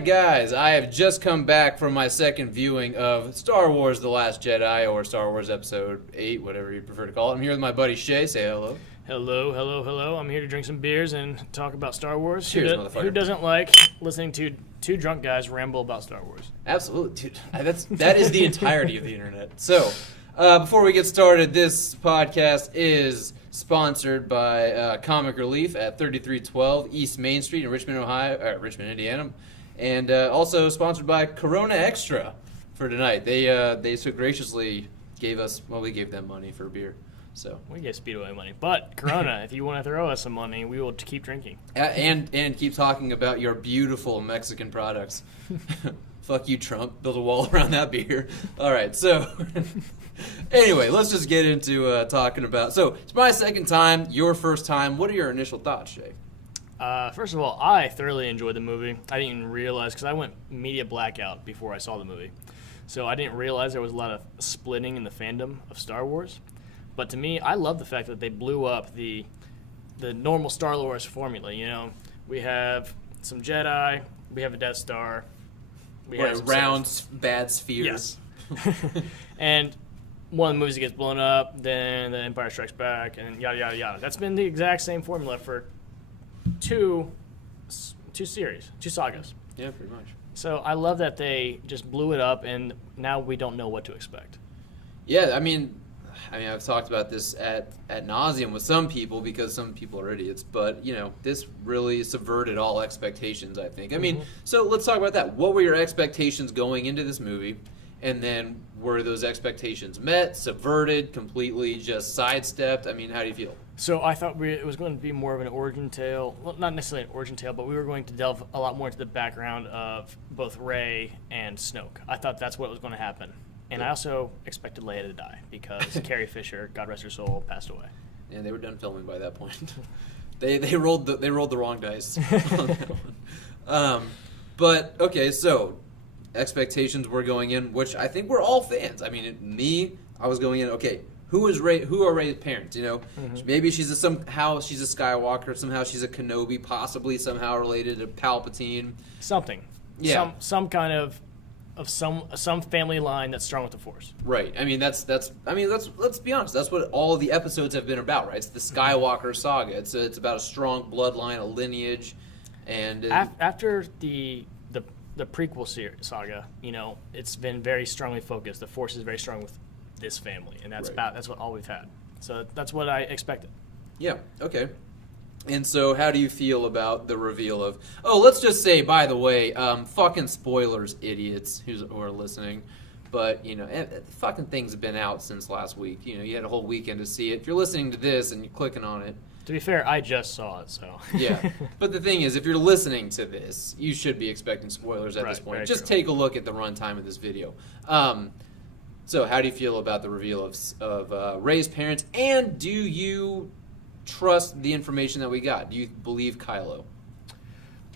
right, guys, I have just come back from my second viewing of Star Wars The Last Jedi, or Star Wars Episode 8, whatever you prefer to call it. I'm here with my buddy Shea. Say hello. Hello, hello, hello. I'm here to drink some beers and talk about Star Wars. Cheers, motherfucker. Who doesn't like listening to two drunk guys ramble about Star Wars? Absolutely, dude. That is the entirety of the internet. So, before we get started, this podcast is sponsored by Comic Relief at 3312 East Main Street in Richmond, Indiana. And also sponsored by Corona Extra for tonight. They so graciously gave us, well, we gave them money for beer. So we get Speedway money. But Corona, if you want to throw us some money, we will keep drinking. And keep talking about your beautiful Mexican products. Fuck you, Trump. Build a wall around that beer. All right, so anyway, let's just get into talking about. So it's my second time, your first time. What are your initial thoughts, Shay? First of all, I thoroughly enjoyed the movie. I didn't even realize, because I went media blackout before I saw the movie. So I didn't realize there was a lot of splitting in the fandom of Star Wars. But to me, I love the fact that they blew up the normal Star Wars formula. You know, we have some Jedi, we have a Death Star, we have round bad spheres. Yes. And one of the movies gets blown up, then the Empire Strikes Back, and yada yada yada. That's been the exact same formula for two sagas. Yeah, pretty much. So I love that they just blew it up, and now we don't know what to expect. Yeah, I mean, I've talked about this at nauseum with some people because some people are idiots, but, you know, this really subverted all expectations, I think. I mean, so let's talk about that. What were your expectations going into this movie? And then were those expectations met, subverted, completely just sidestepped? I mean, how do you feel? So I thought it was going to be more of an origin tale. Well, not necessarily an origin tale, but we were going to delve a lot more into the background of both Rey and Snoke. I thought that's what was going to happen. And I also expected Leia to die because Carrie Fisher, God rest her soul, passed away. And they were done filming by that point. They rolled the wrong dice on that one. But okay, so expectations were going in, which I think we're all fans. I mean, I was going in. Okay, who is Rey? Who are Rey's parents? You know, maybe somehow she's a Skywalker. Somehow she's a Kenobi. Possibly somehow related to Palpatine. Something. Yeah. Some kind of some family line that's strong with the Force. Right. I mean, let's be honest. That's what all of the episodes have been about, right? It's the Skywalker saga. It's about a strong bloodline, a lineage, and after the prequel saga, you know, it's been very strongly focused. The Force is very strong with this family, and that's what all we've had. So that's what I expected. Yeah. Okay. And so how do you feel about the reveal of, let's just say, by the way, fucking spoilers, idiots who are listening, but, you know, the fucking thing's been out since last week. You know, you had a whole weekend to see it. If you're listening to this and you're clicking on it. To be fair, I just saw it, so. Yeah. But the thing is, if you're listening to this, you should be expecting spoilers at this point. Just take a look at the runtime of this video. So how do you feel about the reveal of Rey's parents, and do you trust the information that we got? Do you believe Kylo?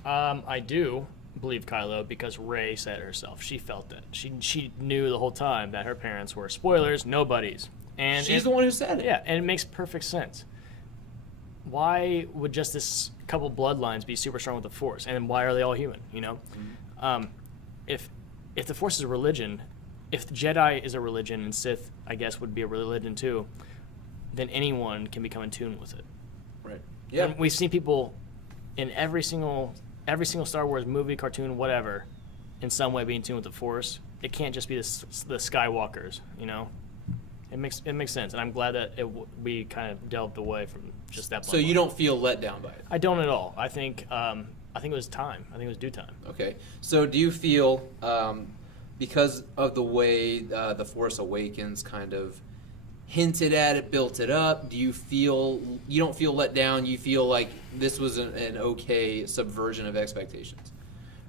I do believe Kylo because Rey said it herself. She felt it. She knew the whole time that her parents were, spoilers, nobodies. And she's the one who said it. Yeah, and it makes perfect sense. Why would just this couple bloodlines be super strong with the Force? And why are they all human, you know? If the Force is a religion, if the Jedi is a religion and Sith, I guess, would be a religion too, then anyone can become in tune with it. Right. Yeah. And we've seen people in every single Star Wars movie, cartoon, whatever, in some way be in tune with the Force. It can't just be the Skywalkers, you know. It makes sense, and I'm glad that we kind of delved away from just that. So you don't feel let down by it? I don't at all. I think it was time. I think it was due time. Okay. So do you feel because of the way the Force Awakens kind of hinted at it, built it up, you don't feel let down? You feel like this was an okay subversion of expectations?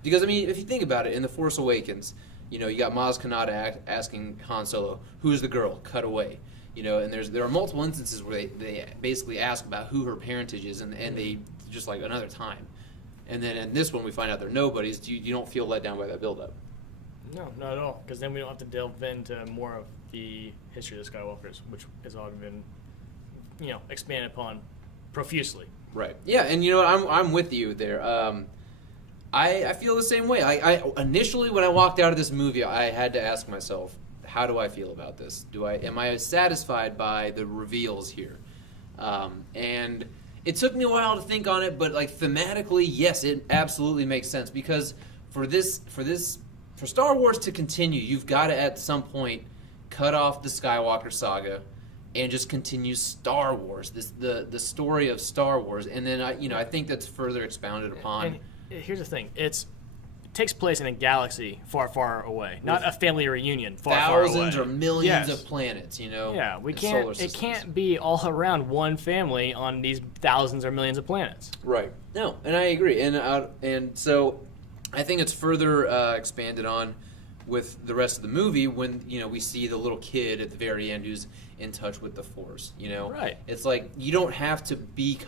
Because, I mean, if you think about it, in The Force Awakens, you know, you got Maz Kanata asking Han Solo, who's the girl? Cut away. You know, and there are multiple instances where they basically ask about who her parentage is, and they just like another time. And then in this one, we find out they're nobodies. You don't feel let down by that build-up? No, not at all. Because then we don't have to delve into more of the history of the Skywalkers, which has all been, you know, expanded upon profusely. Right. Yeah, and you know what? I'm with you there. I feel the same way. I initially, when I walked out of this movie, I had to ask myself, how do I feel about this? Am I satisfied by the reveals here? And it took me a while to think on it, but like thematically, yes, it absolutely makes sense, because for Star Wars to continue, you've got to at some point cut off the Skywalker saga and just continue Star Wars, the story of Star Wars, and then I think that's further expounded upon. And here's the thing: it takes place in a galaxy far, far away, not a family reunion far, far away. Thousands or millions of planets, Yeah, we can't. It can't be all around one family on these thousands or millions of planets. Right. No, and I agree, and so I think it's further expanded on with the rest of the movie when we see the little kid at the very end who's in touch with the Force. Right. It's like you don't have to be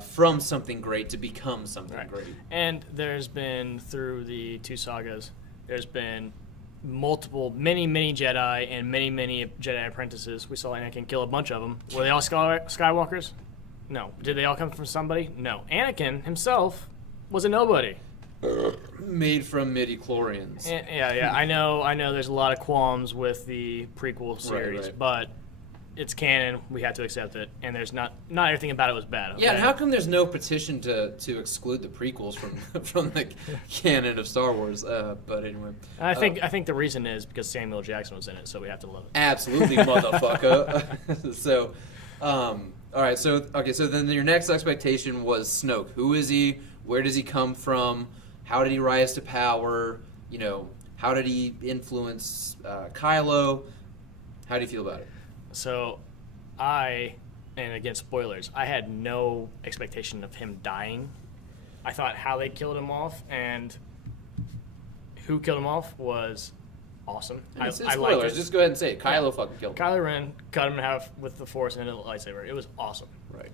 from something great to become something great. And there's been, through the two sagas, there's been many Jedi and many Jedi apprentices. We saw Anakin kill a bunch of them. Were they all Skywalkers? No. Did they all come from somebody? No. Anakin himself was a nobody. Made from midi-chlorians. Yeah. I know. There's a lot of qualms with the prequel series, but it's canon. We have to accept it, and there's not everything about it was bad. Okay? Yeah, and how come there's no petition to exclude the prequels from the canon of Star Wars? But anyway, I think the reason is because Samuel Jackson was in it, so we have to love it. Absolutely, motherfucker. So, all right. So then your next expectation was Snoke. Who is he? Where does he come from? How did he rise to power? How did he influence Kylo? How do you feel about it? So, and again, spoilers, I had no expectation of him dying. I thought how they killed him off and who killed him off was awesome. I liked it. Just go ahead and say it. Kylo fucking killed him. Kylo Ren cut him in half with the Force and a lightsaber. It was awesome. Right.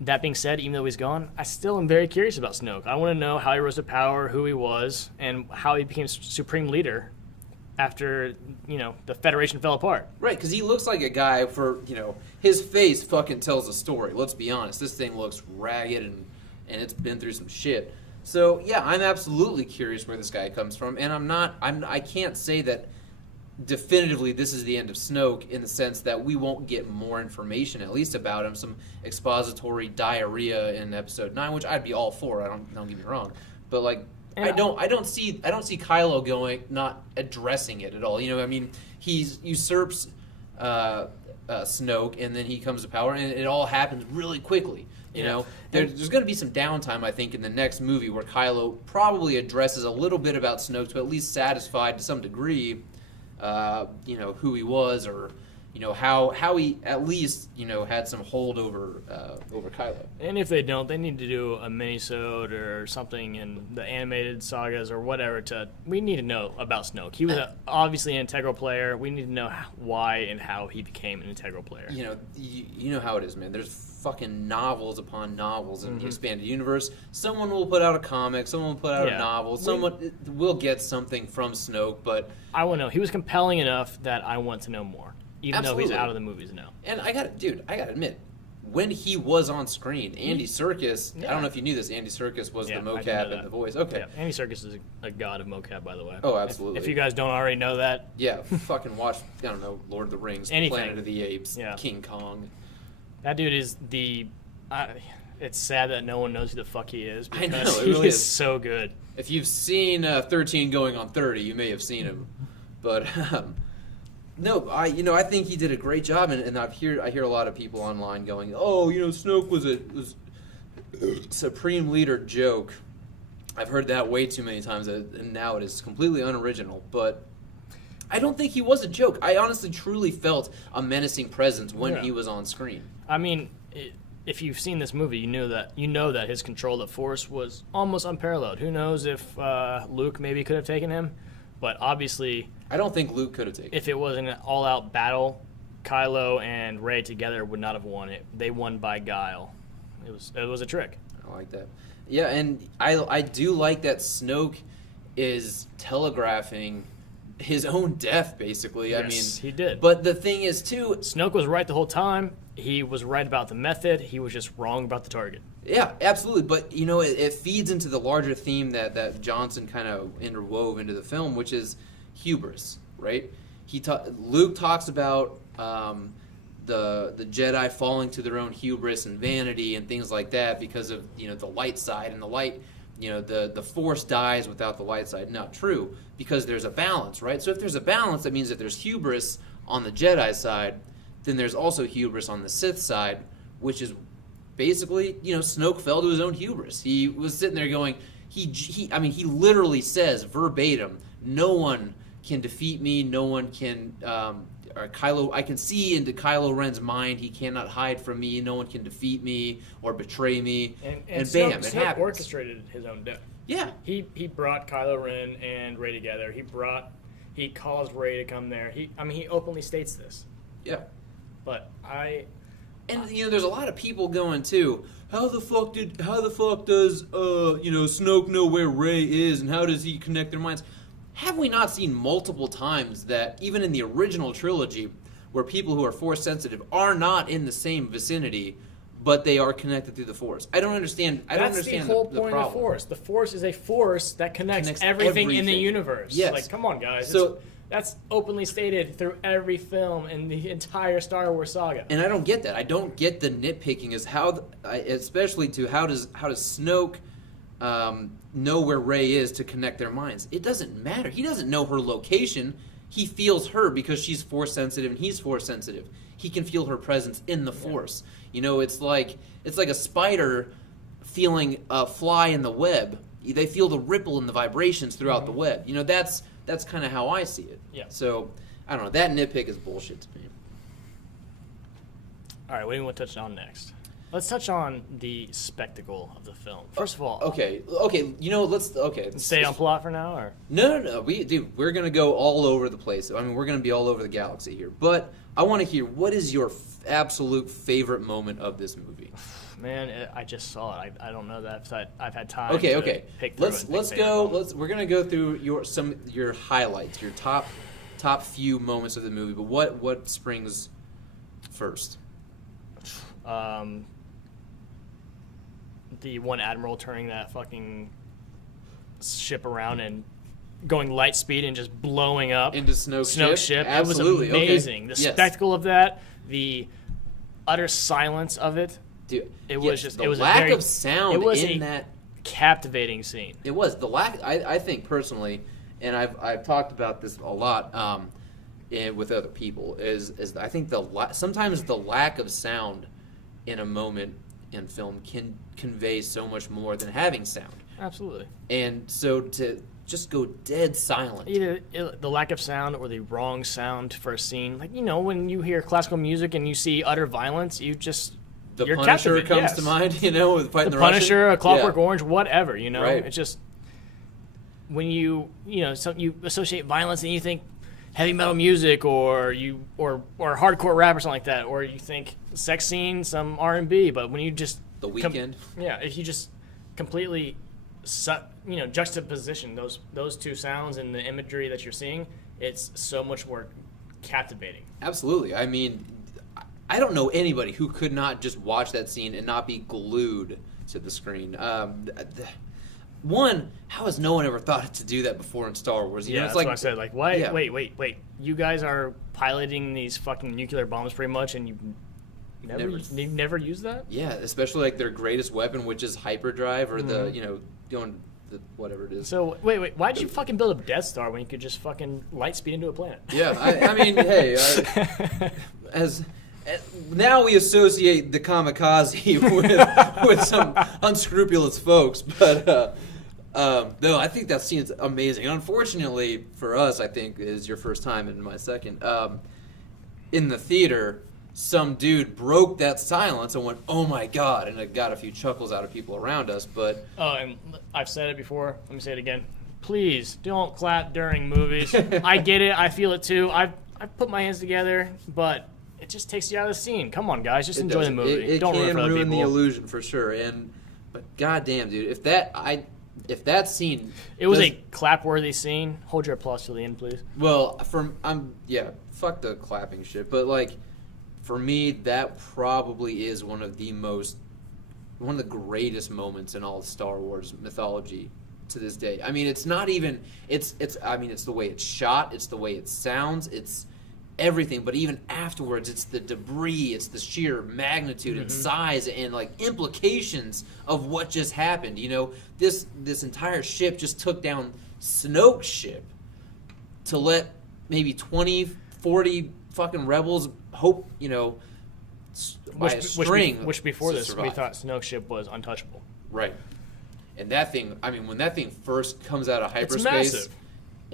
That being said, even though he's gone, I still am very curious about Snoke. I want to know how he rose to power, who he was, and how he became supreme leader after, the Federation fell apart. Right, because he looks like a guy his face fucking tells a story. Let's be honest. This thing looks ragged and it's been through some shit. So, yeah, I'm absolutely curious where this guy comes from, and I can't say that definitively this is the end of Snoke in the sense that we won't get more information, at least about him, some expository diarrhea in episode 9, which I'd be all for. Don't get me wrong. But, like, I don't see Kylo not addressing it at all. He usurps Snoke, and then he comes to power, and it all happens really quickly. There's going to be some downtime, I think, in the next movie where Kylo probably addresses a little bit about Snoke to at least satisfy to some degree, who he was, or how he at least had some hold over Kylo. And if they don't, they need to do a mini-sode or something in the animated sagas or whatever. We need to know about Snoke. He was obviously an integral player. We need to know why and how he became an integral player. You know how it is, man. There's fucking novels upon novels in the expanded universe. Someone will put out a comic. Someone will put out a novel. Someone will get something from Snoke, but I want to know. He was compelling enough that I want to know more. Even Absolutely. though he's out of the movies now. And I gotta admit, when he was on screen, Andy Serkis, I don't know if you knew this, Andy Serkis was the mocap and the voice. Okay. Yeah, Andy Serkis is a god of mocap, by the way. Oh, absolutely. If you guys don't already know that. Yeah, fucking watch, I don't know, Lord of the Rings, Planet of the Apes, King Kong. That dude is it's sad that no one knows who the fuck he is, because I know, it really is so good. If you've seen 13 going on 30, you may have seen him. But... No, I think he did a great job, and I hear a lot of people online going, "Oh, Snoke was a supreme leader joke." I've heard that way too many times, and now it is completely unoriginal. But I don't think he was a joke. I honestly, truly felt a menacing presence when he was on screen. I mean, if you've seen this movie, you know that his control of Force was almost unparalleled. Who knows if Luke maybe could have taken him? But obviously, I don't think Luke could have taken it. If it was an all-out battle, Kylo and Rey together would not have won it. They won by guile. It was a trick. I like that. Yeah, and I do like that Snoke is telegraphing his own death, basically. Yes, he did. But the thing is, too... Snoke was right the whole time. he was right about the method. He was just wrong about the target. Yeah, absolutely. But, it feeds into the larger theme that Johnson kind of interwove into the film, which is hubris, right? Luke talks about the Jedi falling to their own hubris and vanity and things like that because of, the light side. And the light, the Force dies without the light side. Not true, because there's a balance, right? So if there's a balance, that means that there's hubris on the Jedi side, then there's also hubris on the Sith side, which is basically, Snoke fell to his own hubris. He was sitting there going, he literally says verbatim, no one can defeat me, no one can, I can see into Kylo Ren's mind, he cannot hide from me, no one can defeat me or betray me, and bam, it Snoke happens. orchestrated his own death. Yeah. He brought Kylo Ren and Rey together. He caused Rey to come there. He openly states this. Yeah. But there's a lot of people going too, how the fuck does Snoke know where Rey is, and how does he connect their minds? Have we not seen multiple times that even in the original trilogy, where people who are Force sensitive are not in the same vicinity, but they are connected through the Force? I don't understand. That's the whole point of the Force. The Force is a force that connects everything in the universe. Yes. Like, come on, guys. So that's openly stated through every film in the entire Star Wars saga. And I don't get that. I don't get the nitpicking as especially to how does Snoke know where Rey is to connect their minds? It doesn't matter. He doesn't know her location. He feels her because she's Force sensitive and he's Force sensitive. He can feel her presence in the Force. It's like a spider feeling a fly in the web. They feel the ripple and the vibrations throughout the web. That's kind of how I see it. Yeah. So, I don't know. That nitpick is bullshit to me. All right, what do you want to touch on next? Let's touch on the spectacle of the film. First of all... Okay. Let's stay on plot for now, or... No. We're going to go all over the place. We're going to be all over the galaxy here. But I want to hear, what is your absolute favorite moment of this movie? Man, I just saw it. I don't know that I've had time to pick through Let's go. We're going to go through your highlights, your top few moments of the movie. But what springs first? The one admiral turning that fucking ship around and going light speed and just blowing up into Snoke's ship. Absolutely. It was amazing. Okay. The spectacle of that, the utter silence of it. Dude, it was just the it was lack a of sound in that captivating scene. It was the lack. I think personally, and I've talked about this a lot with other people. Is I think sometimes the lack of sound in a moment in film can convey so much more than having sound. Absolutely. And so to just go dead silent. Either the lack of sound or the wrong sound for a scene. Like, when you hear classical music and you see utter violence, you're Punisher comes to mind, with fighting the Punisher, Russian. A Clockwork Orange, whatever, Right. It's just when you associate violence and you think heavy metal music or hardcore rap or something like that, or you think sex scene, some R&B, but when you just The Weeknd. if you just completely juxtaposition those two sounds and the imagery that you're seeing, it's so much more captivating. Absolutely. I don't know anybody who could not just watch that scene and not be glued to the screen. One, how has no one ever thought to do that before in Star Wars? That's what I said. Like, why? Yeah. Wait. You guys are piloting these fucking nuclear bombs pretty much, and you never use that? Yeah, especially like their greatest weapon, which is hyperdrive, or whatever it is. So wait. Why'd you fucking build a Death Star when you could just fucking light speed into a planet? Yeah, hey, now we associate the kamikaze with some unscrupulous folks, but no, I think that scene's amazing. Unfortunately for us, I think is your first time and my second. In the theater, some dude broke that silence and went, "Oh my god!" and it got a few chuckles out of people around us. But and I've said it before. Let me say it again. Please don't clap during movies. I get it. I feel it too. I've put my hands together, but it just takes you out of the scene. Come on, guys, just enjoy the movie. It don't can ruin the people. illusion for sure. But goddamn, dude, if that scene, it was a clap-worthy scene. Hold your applause till the end, please. Well, fuck the clapping shit. But like, for me, that probably is one of the greatest moments in all of Star Wars mythology to this day. I mean, it's not even it's the way it's shot, it's the way it sounds, it's everything, but even afterwards, it's the debris, it's the sheer magnitude and size and like implications of what just happened. You know, this entire ship just took down Snoke's ship to let maybe 20, 40 fucking rebels hope, you know, by a string. Which before this, survive. we thought Snoke's ship was untouchable. Right. And that thing, I mean, when that thing first comes out of hyperspace, it's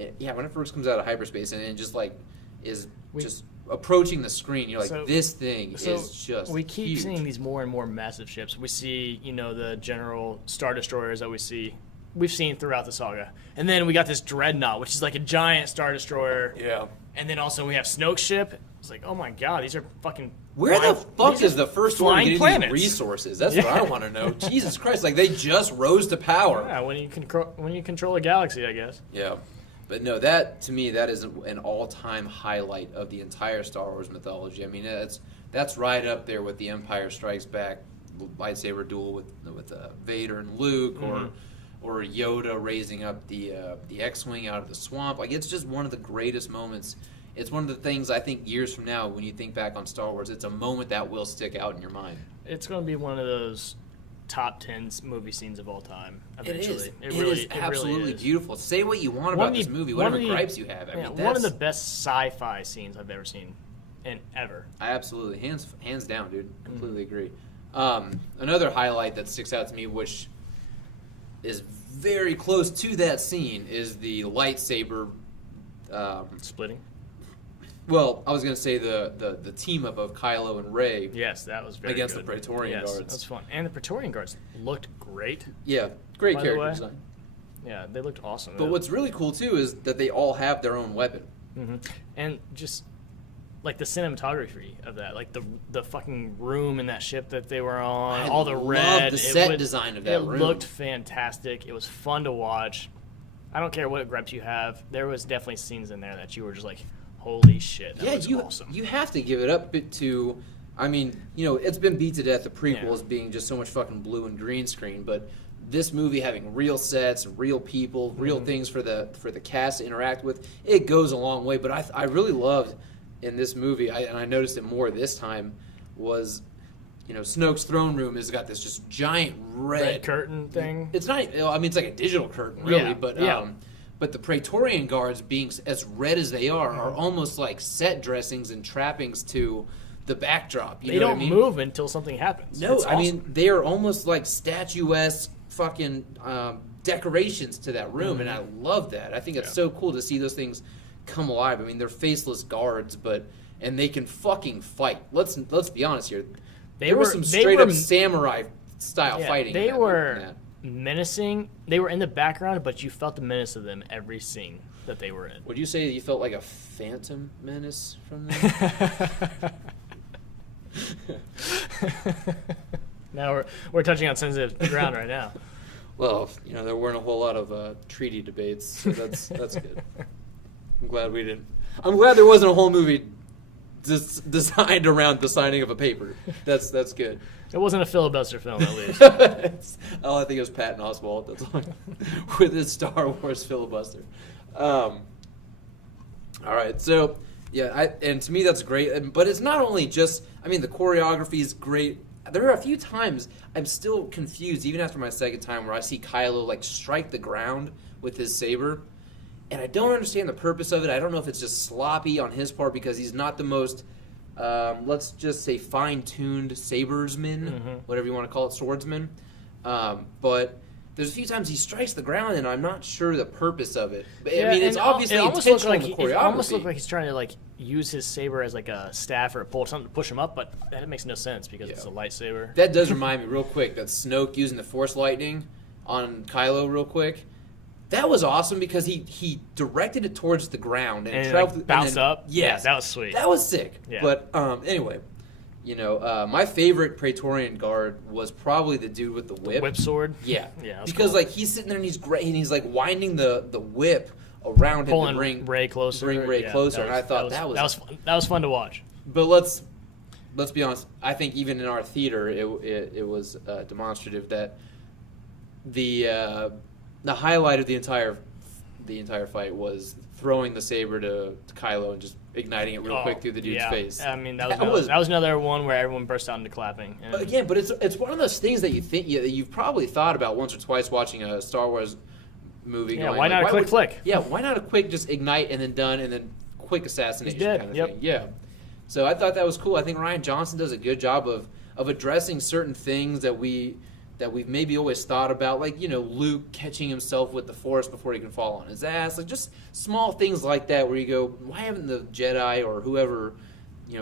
massive. when it first comes out of hyperspace and it just like is just approaching the screen, you're like, this thing is just we keep huge. seeing these more and more massive ships. We see, you know, the general Star Destroyers that we've seen throughout the saga. And then we got this Dreadnought, which is like a giant Star Destroyer. Yeah. And then also we have Snoke's ship. It's like, oh my god, these are fucking Where the fuck is the first order flying getting planets. these resources? That's what I want to know. Jesus Christ, like they just rose to power. Yeah, when you control a galaxy, I guess. Yeah. But no, that to me, that is an all-time highlight of the entire Star Wars mythology. I mean, that's right up there with the Empire Strikes Back lightsaber duel with Vader and Luke, or Yoda raising up the X-wing out of the swamp. Like, it's just one of the greatest moments. It's one of the things I think years from now, when you think back on Star Wars, it's a moment that will stick out in your mind. It's going to be one of those top 10 movie scenes of all time. Eventually, It is absolutely beautiful. Say what you want about this movie, whatever gripes you have. I mean, one of the best sci-fi scenes I've ever seen, ever. I absolutely hands down, dude. Completely agree. Another highlight that sticks out to me, which is very close to that scene, is the lightsaber Splitting. Well, I was going to say the team up of Kylo and Rey. Yes, that was very against good. the Praetorian yes, Guards. That's fun. And the Praetorian Guards looked great. Yeah, great by character the way. design. Yeah, they looked awesome. But what's really cool too is that they all have their own weapon. And just like the cinematography of that, like the fucking room in that ship that they were on, all the red, the set design of that room. It looked fantastic. It was fun to watch. I don't care what gripes you have. There was definitely scenes in there that you were just like, holy shit, that was awesome. You have to give it up to, I mean, you know, it's been beat to death, the prequels being just so much fucking blue and green screen, but this movie having real sets, real people, real things for the cast to interact with, it goes a long way. But I really loved in this movie, and I noticed it more this time, was, you know, Snoke's throne room has got this just giant red curtain thing. It's not, I mean, it's like a digital curtain, really, but the Praetorian Guards, being as red as they are almost like set dressings and trappings to the backdrop. They don't move until something happens. No, I mean, they are almost like statuesque fucking decorations to that room, and I love that. I think it's so cool to see those things come alive. I mean, they're faceless guards, and they can fucking fight. Let's be honest here. There was some straight up samurai style fighting. They were menacing. They were in the background, but you felt the menace of them every scene that they were in. Would you say you felt like a phantom menace from them? Now we're touching on sensitive ground right now. Well, you know, there weren't a whole lot of treaty debates, so that's good. I'm glad we didn't. I'm glad there wasn't a whole movie designed around the signing of a paper. That's good. It wasn't a filibuster film, at least. Oh, I think it was Patton Oswalt. That's all. With his Star Wars filibuster. All right, so and to me that's great. But it's not only just. I mean, the choreography is great. There are a few times I'm still confused, even after my second time, where I see Kylo like strike the ground with his saber, and I don't understand the purpose of it. I don't know if it's just sloppy on his part because he's not the most, let's just say, fine-tuned sabersman, whatever you want to call it, swordsman. But there's a few times he strikes the ground, and I'm not sure the purpose of it. I mean, it's obviously intentional in the choreography. It almost looked like he's trying to like use his saber as like a staff or a pole, something to push him up, but that makes no sense because it's a lightsaber. That does remind me real quick that Snoke using the Force lightning on Kylo real quick. That was awesome because he directed it towards the ground and traveled, like bounced up. Yeah, that was sweet. That was sick. Yeah. But anyway, you know, my favorite Praetorian Guard was probably the dude with the whip. The whip sword. Yeah, cool. because like he's sitting there and he's great and he's like winding the whip around him pulling to bring Rey closer. and I thought that was fun to watch. But let's let's be honest. I think even in our theater, it was demonstrative that the highlight of the entire fight was throwing the saber to Kylo and just igniting it real quick through the dude's face. I mean, that was another one where everyone burst out into clapping. And again, but it's one of those things that you think you've probably thought about once or twice watching a Star Wars movie. Yeah, why not a quick flick? Yeah, why not a quick just ignite and then done and then quick assassination kind of thing. Yeah. So I thought that was cool. I think Rian Johnson does a good job of addressing certain things that we've maybe always thought about, like, Luke catching himself with the Force before he can fall on his ass, like just small things like that where you go, why haven't the Jedi or whoever,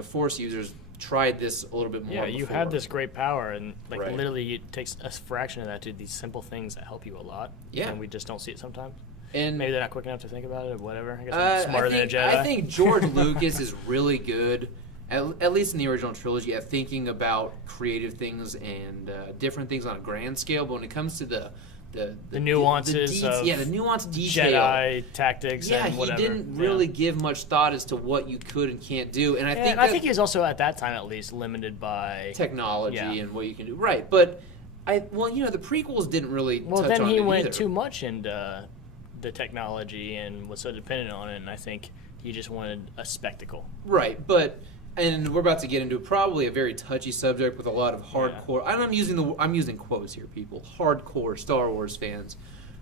Force users tried this a little bit more? Yeah, you before? have this great power, and Right. literally it takes a fraction of that to these simple things that help you a lot. Yeah. And we just don't see it sometimes. And maybe they're not quick enough to think about it or whatever. I guess I'm smarter than a Jedi. I think George Lucas is really good, at least in the original trilogy, at thinking about creative things and different things on a grand scale. But when it comes to the nuances of the nuanced detail, Jedi tactics and whatever. He didn't really give much thought as to what you could and can't do. And I think he was also, at that time at least, limited by technology and what you can do. Right, but the prequels didn't really touch then on he it went either. too much into the technology and was so dependent on it, and I think he just wanted a spectacle. Right, and we're about to get into probably a very touchy subject with a lot of hardcore. Yeah. I'm using quotes here, people. Hardcore Star Wars fans,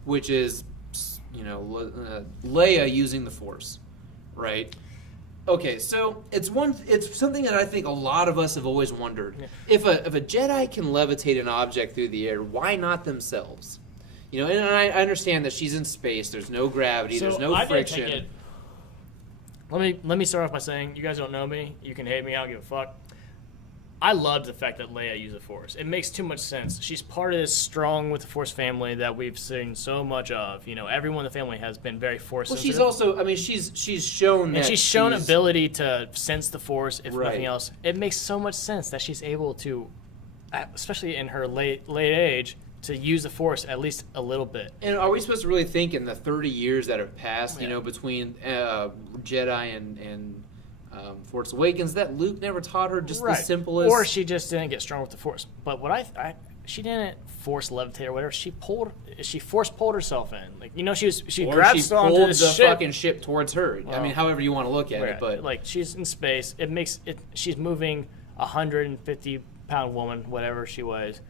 which is, Leia using the Force, right? Okay, so it's something that I think a lot of us have always wondered. Yeah. If a Jedi can levitate an object through the air, why not themselves? And I understand that she's in space. There's no gravity. There's no friction. Let me start off by saying, you guys don't know me. You can hate me. I don't give a fuck. I loved the fact that Leia used the Force. It makes too much sense. She's part of this strong with the Force family that we've seen so much of. Everyone in the family has been very Force sensitive. She's also, she's shown that she's shown ability to sense the Force, if nothing else. It makes so much sense that she's able to, especially in her late age, to use the Force at least a little bit. And are we supposed to really think in the 30 years that have passed, between Jedi and Force Awakens, that Luke never taught her just the simplest... Or she just didn't get strong with the Force. But what she didn't Force levitate or whatever. She Force pulled herself in. She grabbed onto the ship. Fucking ship towards her. Well, however you want to look at it, but she's in space. It makes it. She's moving 150-pound woman, whatever she weighs,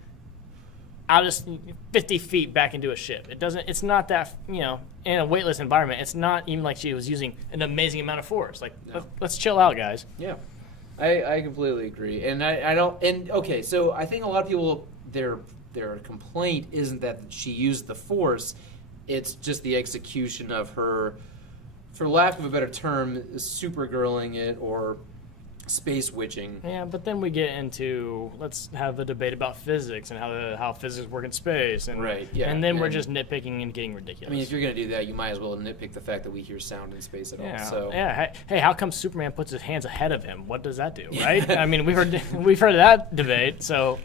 out of 50 feet back into a ship. It's not that, in a weightless environment, it's not even like she was using an amazing amount of Force. Let's chill out, guys. Yeah. I completely agree. And I don't, and okay, so I think a lot of people, their complaint isn't that she used the Force, it's just the execution of her, for lack of a better term, supergirling it or space witching. Yeah, but then we get into, let's have a debate about physics and how physics work in space, and and then we're just nitpicking and getting ridiculous. If you're going to do that, you might as well nitpick the fact that we hear sound in space at all. So hey, how come Superman puts his hands ahead of him? What does that do, right? we've heard that debate, so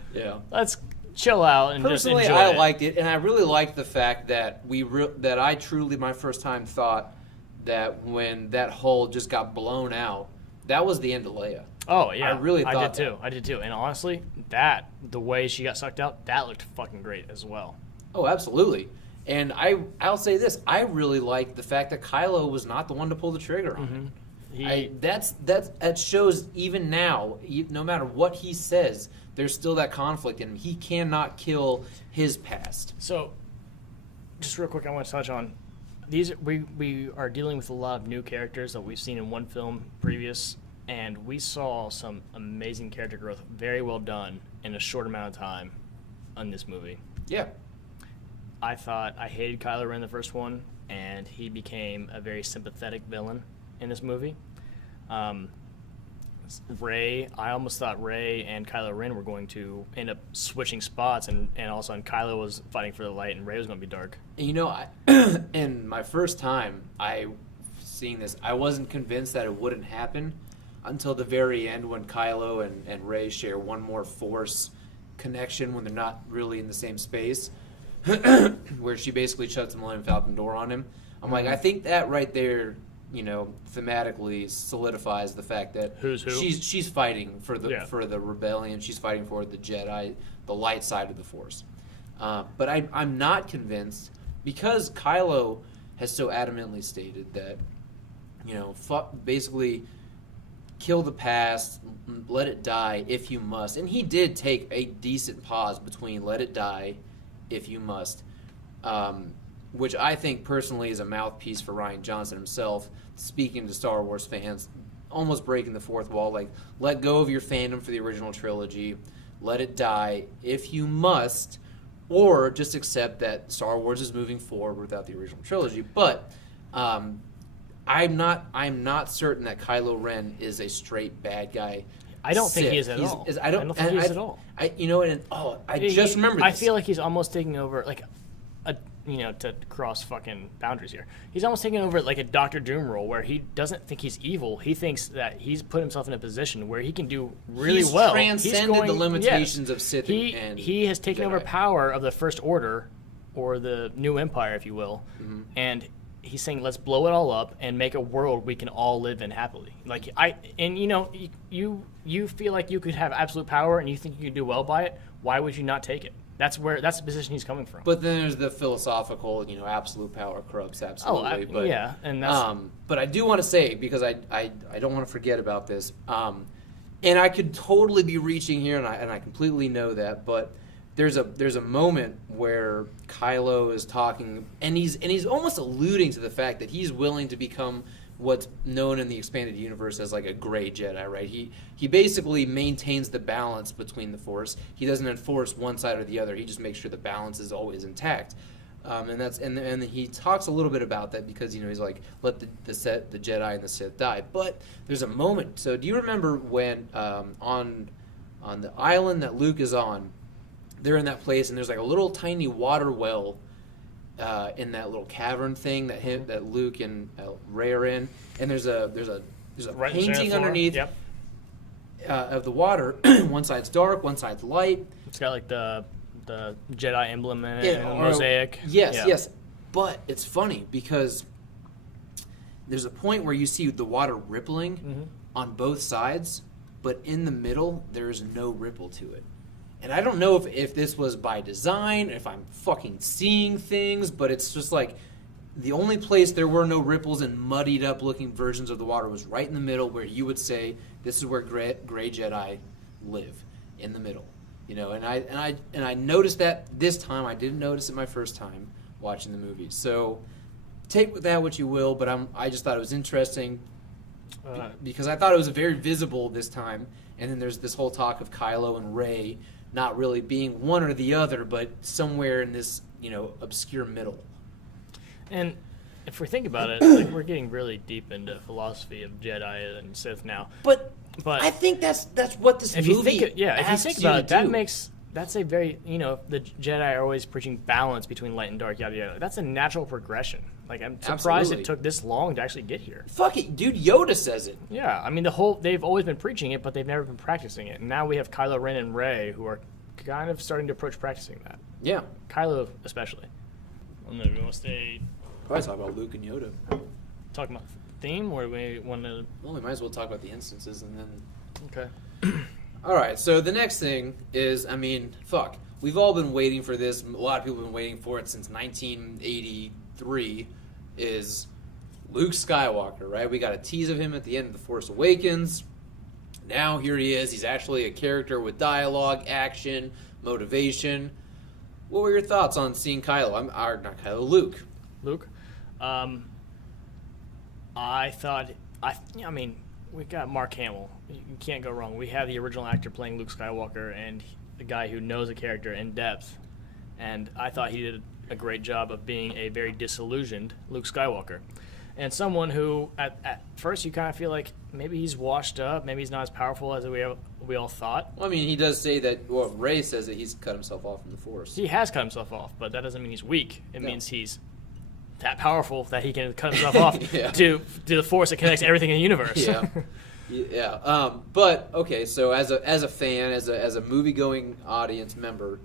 let's chill out and personally, just enjoy I liked it, and I really liked the fact that that I truly, my first time, thought that when that hull just got blown out, that was the end of Leia. Oh, yeah. I really thought I did too. And honestly, the way she got sucked out, that looked fucking great as well. Oh, absolutely. And I'll say this. I really liked the fact that Kylo was not the one to pull the trigger on it. That shows even now, no matter what he says, there's still that conflict in him. He cannot kill his past. So, just real quick, I want to touch on we are dealing with a lot of new characters that we've seen in one film previous, and we saw some amazing character growth, very well done in a short amount of time on this movie. Yeah. I thought I hated Kylo Ren the first one, and he became a very sympathetic villain in this movie. Rey, I almost thought Rey and Kylo Ren were going to end up switching spots, and all of a sudden Kylo was fighting for the light and Rey was going to be dark. In my first time seeing this, I wasn't convinced that it wouldn't happen until the very end when Kylo and Rey share one more Force connection when they're not really in the same space, where she basically shuts the Millennium Falcon door on him. I'm like, I think that right there thematically solidifies the fact that Who's who? she's fighting for the Yeah. for the rebellion. She's fighting for the Jedi, the light side of the Force. But I'm not convinced because Kylo has so adamantly stated that, basically kill the past, let it die if you must. And he did take a decent pause between let it die if you must, which I think personally is a mouthpiece for Rian Johnson himself, speaking to Star Wars fans, almost breaking the fourth wall, like, let go of your fandom for the original trilogy, let it die if you must, or just accept that Star Wars is moving forward without the original trilogy. But I'm not certain that Kylo Ren is a straight bad guy. I don't think he is at all. I don't think he is at all. I just remember this. I feel like he's almost taking over, like, to cross fucking boundaries here. He's almost taking over like a Doctor Doom role where he doesn't think he's evil. He thinks that he's put himself in a position where he can do really well. Transcended the limitations of Sith and he has taken Jedi. over power of the First Order, or the New Empire, if you will, and he's saying, let's blow it all up and make a world we can all live in happily. You feel like you could have absolute power and you think you could do well by it. Why would you not take it? That's the position he's coming from. But then there's the philosophical, absolute power corrupts absolutely. And that's. But I do want to say, because I don't want to forget about this, and I could totally be reaching here, and I completely know that, but there's a moment where Kylo is talking, and he's almost alluding to the fact that he's willing to become what's known in the expanded universe as like a gray Jedi, right? He basically maintains the balance between the Force. He doesn't enforce one side or the other. He just makes sure the balance is always intact. And he talks a little bit about that because he's like, let the Jedi and the Sith die. But there's a moment. So do you remember when on the island that Luke is on, they're in that place and there's like a little tiny water well in that little cavern thing that Luke and Rey are in, and there's a Right painting underneath Yep. Of the water. One side's dark, one side's light. It's got like the Jedi emblem in it, and a mosaic. Yes. But it's funny because there's a point where you see the water rippling on both sides, but in the middle there's no ripple to it. And I don't know if this was by design, if I'm fucking seeing things, but it's just like the only place there were no ripples and muddied up looking versions of the water was right in the middle, where you would say this is where gray Jedi live, in the middle. And I noticed that this time. I didn't notice it my first time watching the movie. So take with that what you will, but I just thought it was interesting because I thought it was very visible this time. And then there's this whole talk of Kylo and Rey not really being one or the other, but somewhere in this, obscure middle. And if we think about it, like, we're getting really deep into philosophy of Jedi and Sith now. But I think that's what this movie if you think about it, that's a very, the Jedi are always preaching balance between light and dark, yada yada. That's a natural progression. Like, I'm surprised it took this long to actually get here. Fuck it, dude. Yoda says it. Yeah, I mean, they've always been preaching it, but they've never been practicing it. And now we have Kylo Ren and Rey who are kind of starting to approach practicing that. Yeah. Kylo especially. I don't know, we want to stay... Probably talk about Luke and Yoda. Talking about theme, or we want to... Well, we might as well talk about the instances and then... Okay. All right, so the next thing is, fuck. We've all been waiting for this. A lot of people have been waiting for it since 1983, is Luke Skywalker, right? We got a tease of him at the end of The Force Awakens. Now here he is. He's actually a character with dialogue, action, motivation. What were your thoughts on seeing Luke? Luke? We got Mark Hamill. You can't go wrong. We have the original actor playing Luke Skywalker and the guy who knows the character in depth. And I thought he did a great job of being a very disillusioned Luke Skywalker. And someone who, at first, you kind of feel like maybe he's washed up, maybe he's not as powerful as we all thought. Well, he does say that, Rey says that he's cut himself off from the Force. He has cut himself off, but that doesn't mean he's weak. It means he's that powerful that he can cut himself off to the Force that connects everything in the universe. But, okay, so as a fan, as a movie-going audience member,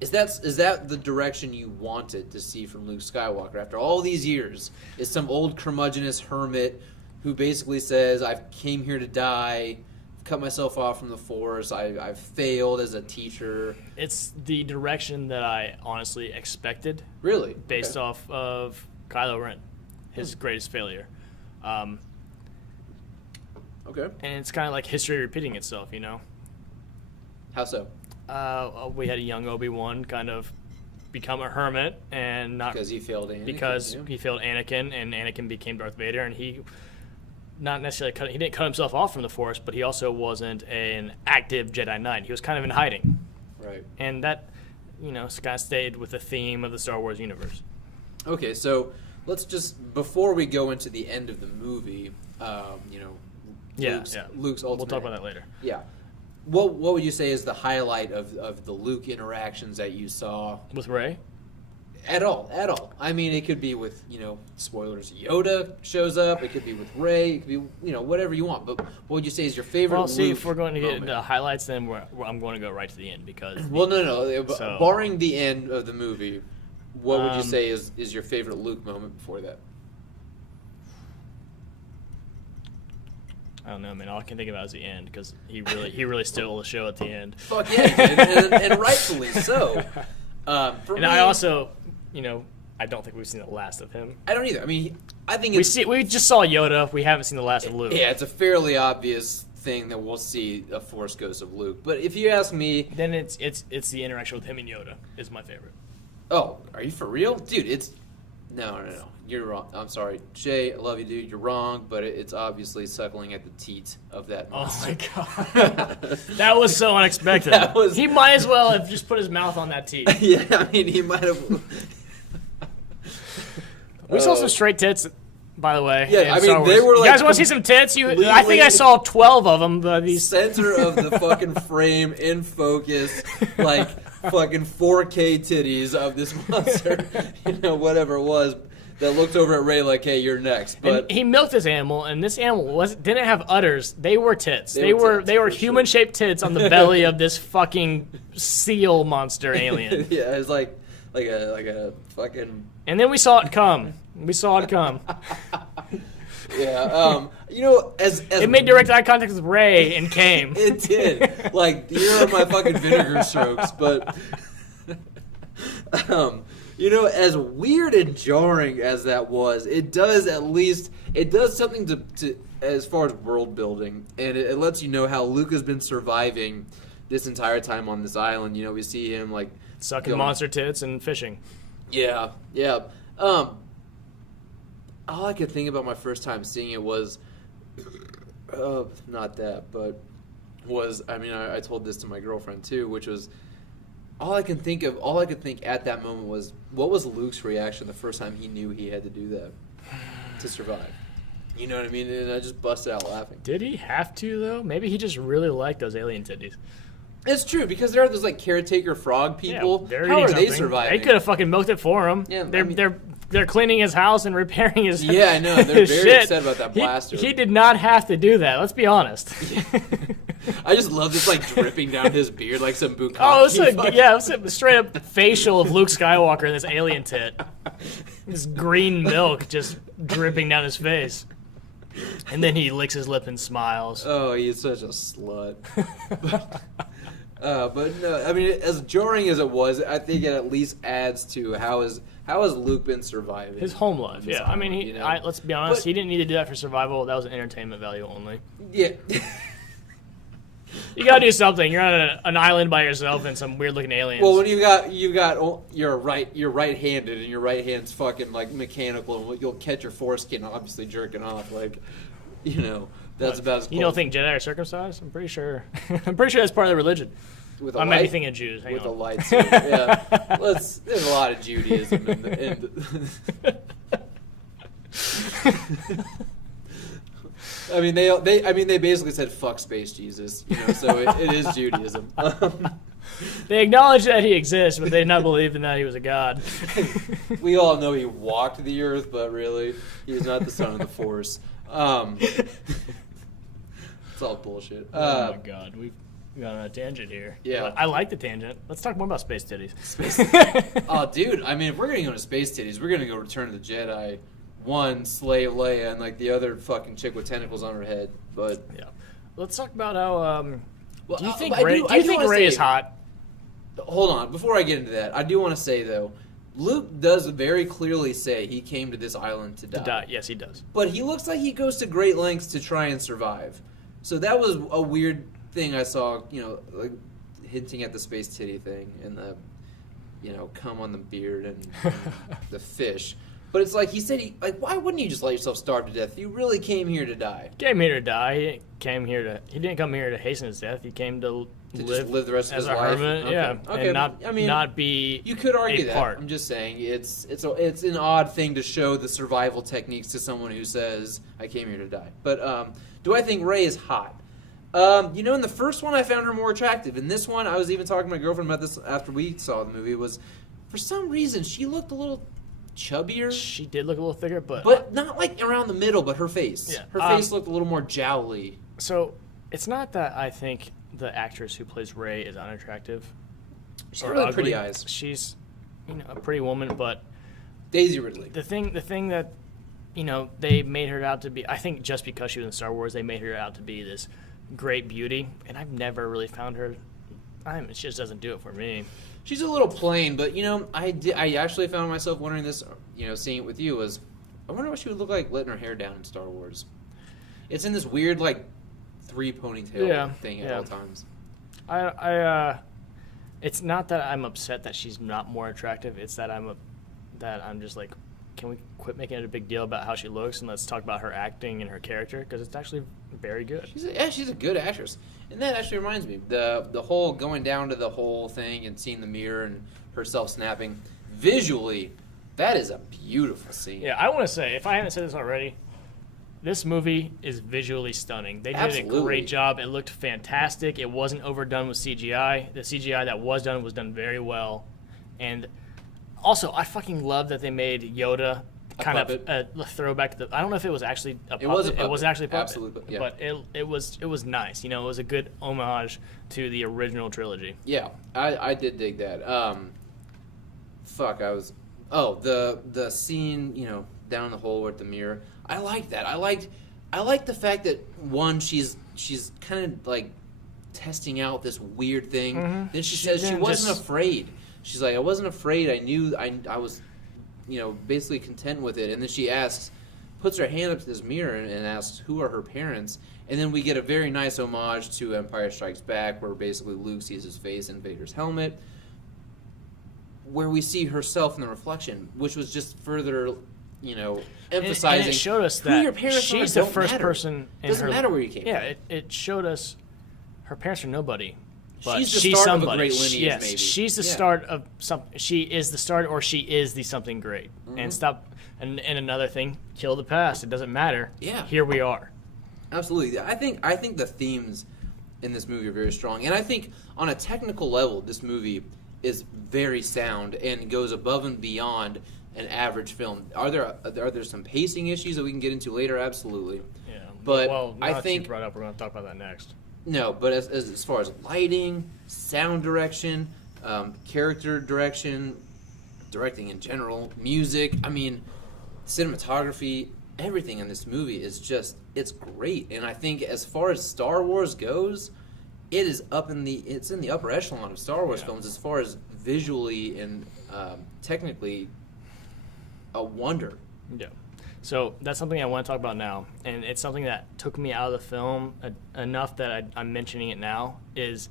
Is that the direction you wanted to see from Luke Skywalker after all these years? Is some old curmudgeonous hermit who basically says, "I've came here to die, cut myself off from the Force, I've failed as a teacher." It's the direction that I honestly expected. Really? Based off of Kylo Ren, his greatest failure. Okay. And it's kind of like history repeating itself, you know? How so? We had a young Obi-Wan kind of become a hermit and not Because he failed Anakin. because he failed Anakin, and Anakin became Darth Vader, and he not necessarily he didn't cut himself off from the Force, but he also wasn't an active Jedi Knight. He was kind of in hiding, Right. and that kind of stayed with the theme of the Star Wars universe. Okay, so let's just, before we go into the end of the movie, Luke's ultimate. We'll talk about that later. Yeah. What would you say is the highlight of the Luke interactions that you saw? With Rey? At all. I mean, it could be with, spoilers, Yoda shows up. It could be with Rey. It could be, whatever you want. But what would you say is your favorite Well, see, Luke if we're going to get moment? into highlights, then I'm going to go right to the end because... Well, no. So- Barring the end of the movie, what would you say is your favorite Luke moment before that? I don't know, man. All I can think about is the end because he really stole the show at the end. Fuck yeah, and rightfully so. I also, I don't think we've seen the last of him. I don't either. I mean, I think We just saw Yoda. We haven't seen the last of Luke. Yeah, it's a fairly obvious thing that we'll see a Force Ghost of Luke. But if you ask me, then it's the interaction with him and Yoda is my favorite. Oh, are you for real, dude? It's no. You're wrong. I'm sorry, Shea. I love you, dude. You're wrong, but it's obviously suckling at the teat of that monster. Oh my god, that was so unexpected. He might as well have just put his mouth on that teat. Yeah, I mean, he might have. We saw some straight tits, by the way. Yeah, I mean, they were like. You guys want to see some tits? I think I saw 12 of them. These center of the fucking frame, in focus, like fucking 4K titties of this monster, whatever it was, that looked over at Rey like, "Hey, you're next." But and he milked this animal, and this animal didn't have udders. They were tits. They were were human-shaped tits on the belly of this fucking seal monster alien. Yeah, it's like a fucking. And then we saw it come. Yeah, as it made direct eye contact with Rey and came. It did. Like, here are my fucking vinegar strokes, but as weird and jarring as that was, it does something to as far as world building, and it lets you know how Luke has been surviving this entire time on this island. We see him like sucking monster tits and fishing. Yeah. All I could think about my first time seeing it was, not that, but I told this to my girlfriend too, which was, all I could think at that moment was, what was Luke's reaction the first time he knew he had to do that to survive? You know what I mean? And I just busted out laughing. Did he have to, though? Maybe he just really liked those alien titties. It's true, because there are those like caretaker frog people. Yeah, how are they surviving? They could have fucking milked it for him. Yeah, they're cleaning his house and repairing his Yeah, I know. They're very shit. upset about that blaster. He did not have to do that. Let's be honest. I just love this like dripping down his beard like some bukkake. Oh, it was a straight up facial of Luke Skywalker and this alien tit. This green milk just dripping down his face. And then he licks his lip and smiles. Oh, he's such a slut. But no, I mean, as jarring as it was, I think it at least adds to how has Luke been surviving his home life. Yeah, I mean, let's be honest, he didn't need to do that for survival. That was an entertainment value only. Yeah. You gotta do something. You're on an island by yourself and some weird looking aliens. Well, when you're right-handed and your right hand's fucking like mechanical, and you'll catch your foreskin obviously jerking off, like, that's about as close. You don't think Jedi are circumcised? I'm pretty sure. I'm pretty sure that's part of the religion. I might be thinking of Jews. Hang with on. a lightsaber. Yeah. There's a lot of Judaism in the I mean, they basically said fuck space Jesus, so it is Judaism. They acknowledge that he exists, but they did not believe in that he was a god. We all know he walked the earth, but really, he's not the son of the Force. It's all bullshit. Oh my god, We got on a tangent here. Yeah. But I like the tangent. Let's talk more about space titties. Oh, dude. I mean, if we're gonna go to space titties, we're gonna go Return of the Jedi. One slave Leia and like the other fucking chick with tentacles on her head. But yeah. Let's talk about how. well, do you think I Rey? do Do you think wanna Rey say- is hot? Hold on. Before I get into that, I do want to say though, Luke does very clearly say he came to this island to die. Yes, he does. But he looks like he goes to great lengths to try and survive. So that was a weird thing I saw, like hinting at the space titty thing and the, cum on the beard and the fish. But it's like he said, why wouldn't you just let yourself starve to death? You really came here to die. Came here to die. He didn't come here to hasten his death. He came to just live the rest of as his a life. hermit, Okay. yeah, Okay. and not be. You could argue a that. part. I'm just saying it's an odd thing to show the survival techniques to someone who says I came here to die. But do I think Rey is hot? In the first one I found her more attractive. In this one, I was even talking to my girlfriend about this after we saw the movie. Was for some reason she looked a little chubbier. She did look a little thicker, But not like around the middle, but her face. Yeah. Her face looked a little more jowly. So it's not that I think the actress who plays Rey is unattractive. She's or got really ugly. pretty eyes. She's, a pretty woman, but Daisy Ridley. the thing that, they made her out to be. I think just because she was in Star Wars, they made her out to be this great beauty, and I've never really found her. She just doesn't do it for me. She's a little plain, but I actually found myself wondering this. Seeing it with you was, I wonder what she would look like letting her hair down in Star Wars. It's in this weird like 3 ponytail thing at all times. It's not that I'm upset that she's not more attractive. It's that I'm just like, can we quit making it a big deal about how she looks and let's talk about her acting and her character, because it's actually very good. She's a good actress, and that actually reminds me the whole going down to the whole thing and seeing the mirror and herself snapping visually. That is a beautiful scene. Yeah, I want to say, if I haven't said this already, this movie is visually stunning. They did a great job. It looked fantastic. It wasn't overdone with CGI. The CGI that was done very well. And also, I fucking love that they made Yoda kind of a throwback to the. I don't know if it was actually a puppet. It was a puppet. It was actually a puppet. Absolutely, yeah. But it was nice. It was a good homage to the original trilogy. Yeah, I did dig that. The scene, down the hole with the mirror. I like that. I liked the fact that one, she's kind of like testing out this weird thing. Mm-hmm. Then she says she wasn't afraid. She's like, I wasn't afraid. I knew I was, basically content with it. And then she puts her hand up to this mirror and asks, who are her parents? And then we get a very nice homage to Empire Strikes Back, where basically Luke sees his face in Vader's helmet, where we see herself in the reflection, which was just further, emphasizing. And it showed us who that your parents she's are the don't first matter. person. Doesn't matter where you came Yeah, from. it showed us her parents are nobody. But She's the start somebody. of a great lineage, yes, maybe. she's the start of something. She is the start, or she is the something great. Mm-hmm. And stop. And another thing, kill the past. It doesn't matter. Yeah. Here we are. Absolutely. I think the themes in this movie are very strong. And I think on a technical level, this movie is very sound and goes above and beyond an average film. Are there some pacing issues that we can get into later? Absolutely. Yeah. But now I that think you brought up, we're going to talk about that next. No, but as far as lighting, sound direction, character direction, directing in general, music, cinematography, everything in this movie is it's great. And I think as far as Star Wars goes, it's in the upper echelon of Star Wars films as far as visually and technically a wonder. Yeah. So that's something I want to talk about now, and it's something that took me out of the film enough that I'm mentioning it now, is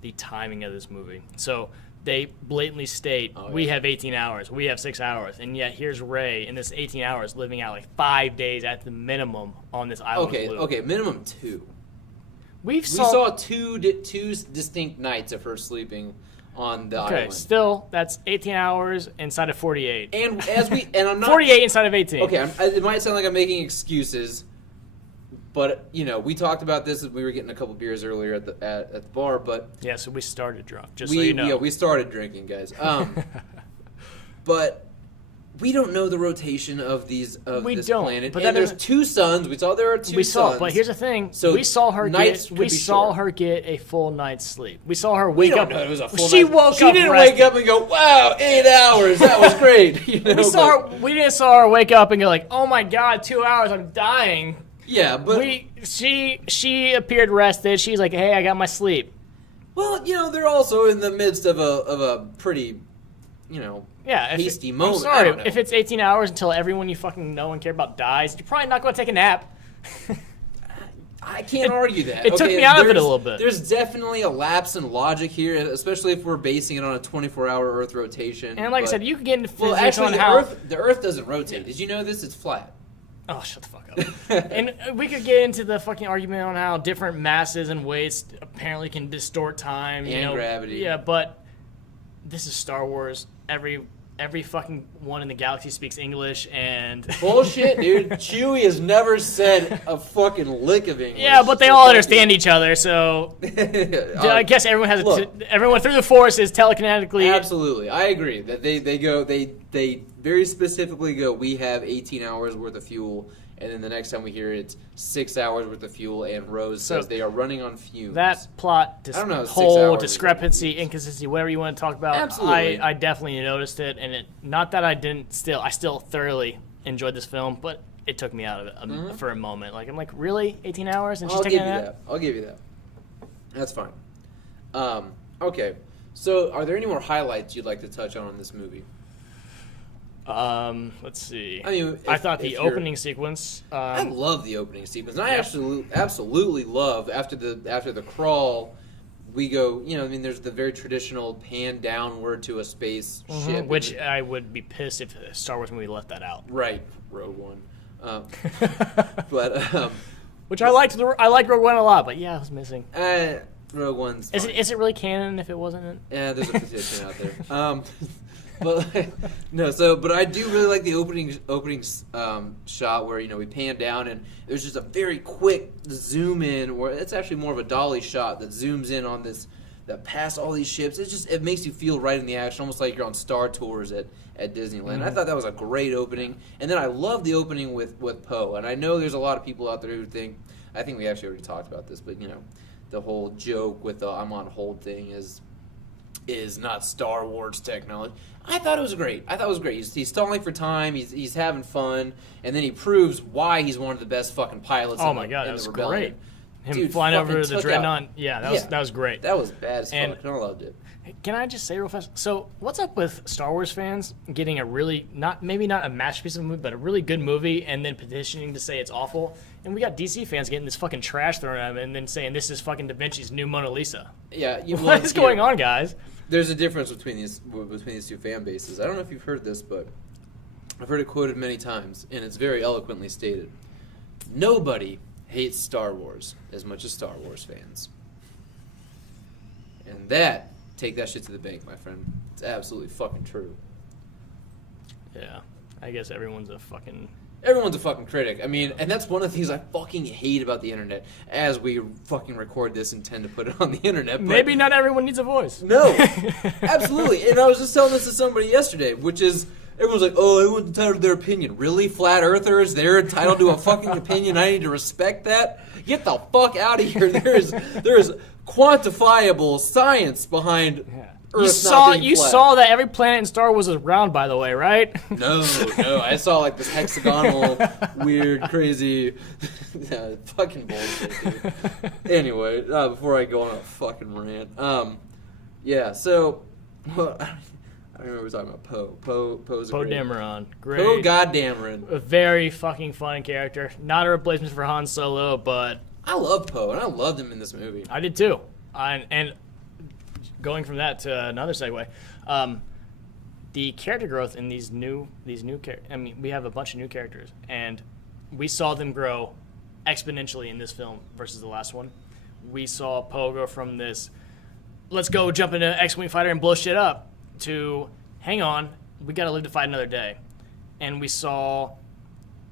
the timing of this movie. So they blatantly state, we have 18 hours, we have 6 hours, and yet here's Rey in this 18 hours living out like 5 days at the minimum on this island of Luke. Okay, minimum 2. We saw two distinct nights of her sleeping on the island. Okay, still, that's 18 hours inside of 48. And I'm not 48 inside of 18. Okay, it might sound like I'm making excuses, but we talked about this as we were getting a couple beers earlier at the bar. But yeah, so we started drunk. Just so you know. Yeah, we started drinking, guys. But we don't know the rotation of this planet. But and there's 2 suns. We saw there are 2 suns. But here's the thing. So we saw her get a full night's sleep. We saw her wake up. Know it was a full she night. woke she up. She didn't rested. wake up and go, "Wow, 8 hours. That was great." You know, we didn't saw her wake up and go like, "Oh my God, 2 hours. I'm dying." Yeah, but she appeared rested. She's like, "Hey, I got my sleep." Well, they're also in the midst of a pretty, hasty moment. I'm sorry, if it's 18 hours until everyone you fucking know and care about dies, you're probably not going to take a nap. I can't argue that. It took me out of it a little bit. There's definitely a lapse in logic here, especially if we're basing it on a 24-hour Earth rotation. And like I said, you can get into physics on how... the Earth doesn't rotate. Did you know this? It's flat. Oh, shut the fuck up. And we could get into the fucking argument on how different masses and weights apparently can distort time. And gravity. Yeah, but this is Star Wars. Every fucking one in the galaxy speaks English, and... Bullshit, dude. Chewie has never said a fucking lick of English. Yeah, but they all understand each other, so... I guess everyone has everyone through the Force is telekinetically... Absolutely. I agree that they very specifically go, we have 18 hours worth of fuel, and then the next time we hear it's 6 hours worth of fuel, and Rose says they are running on fumes. That plot, whole discrepancy, inconsistency, whatever you want to talk about, absolutely. I definitely noticed it, and not that I still thoroughly enjoyed this film, but it took me out of it for a moment. Like, I'm like, really? 18 hours? And she's taking that? I'll give you that. That's fine. Okay, so are there any more highlights you'd like to touch on in this movie? Let's see. I mean, I thought the opening sequence. I love the opening sequence. And I absolutely love after the crawl. We go. There's the very traditional pan downward to a space ship, which I would be pissed if a Star Wars movie left that out. Right, Rogue One. Which I liked. I liked Rogue One a lot, but yeah, it was missing. Rogue One's. Is it really canon if it wasn't? Yeah, there's a petition out there. But but I do really like the opening shot where we pan down and there's just a very quick zoom in, where it's actually more of a dolly shot that zooms in on that past all these ships. It makes you feel right in the action, almost like you're on Star Tours at Disneyland. Mm-hmm. I thought that was a great opening, and then I love the opening with Poe. And I know there's a lot of people out there who think, I think we actually already talked about this, but the whole joke with the I'm on hold thing is not Star Wars technology. I thought it was great. He's stalling for time. He's having fun, and then he proves why he's one of the best fucking pilots. Oh my god, that was great. Him flying over the Dreadnought. That was great. That was bad as fuck. I loved it. Can I just say real fast? So, what's up with Star Wars fans getting a really maybe not a masterpiece of a movie, but a really good movie, and then petitioning to say it's awful? And we got DC fans getting this fucking trash thrown at them, and then saying this is fucking Da Vinci's new Mona Lisa. Yeah, what is going on, guys? There's a difference between these two fan bases. I don't know if you've heard this, but I've heard it quoted many times, and it's very eloquently stated. Nobody hates Star Wars as much as Star Wars fans. And take that shit to the bank, my friend. It's absolutely fucking true. Yeah, I guess everyone's a fucking critic. I mean, and that's one of the things I fucking hate about the internet. As we fucking record this and tend to put it on the internet. Maybe not everyone needs a voice. No, absolutely. And I was just telling this to somebody yesterday, which is, everyone's like, oh, everyone's entitled to their opinion. Really? Flat earthers? They're entitled to a fucking opinion. I need to respect that? Get the fuck out of here. There is quantifiable science behind Earth not being flat. You saw that every planet in Star Wars was round, by the way, right? No. I saw like this hexagonal, weird, crazy, fucking bullshit, dude. Anyway, before I go on a fucking rant, so, well, I don't remember we were talking about Poe. Poe Dameron. Great. Poe Goddameron. A very fucking fun character. Not a replacement for Han Solo, but... I love Poe, and I loved him in this movie. I did too. And going from that to another segue, the character growth in these new characters. I mean, we have a bunch of new characters, and we saw them grow exponentially in this film versus the last one. We saw Poe go from this, let's go jump into an X-Wing fighter and blow shit up, to, hang on, we gotta live to fight another day. And we saw...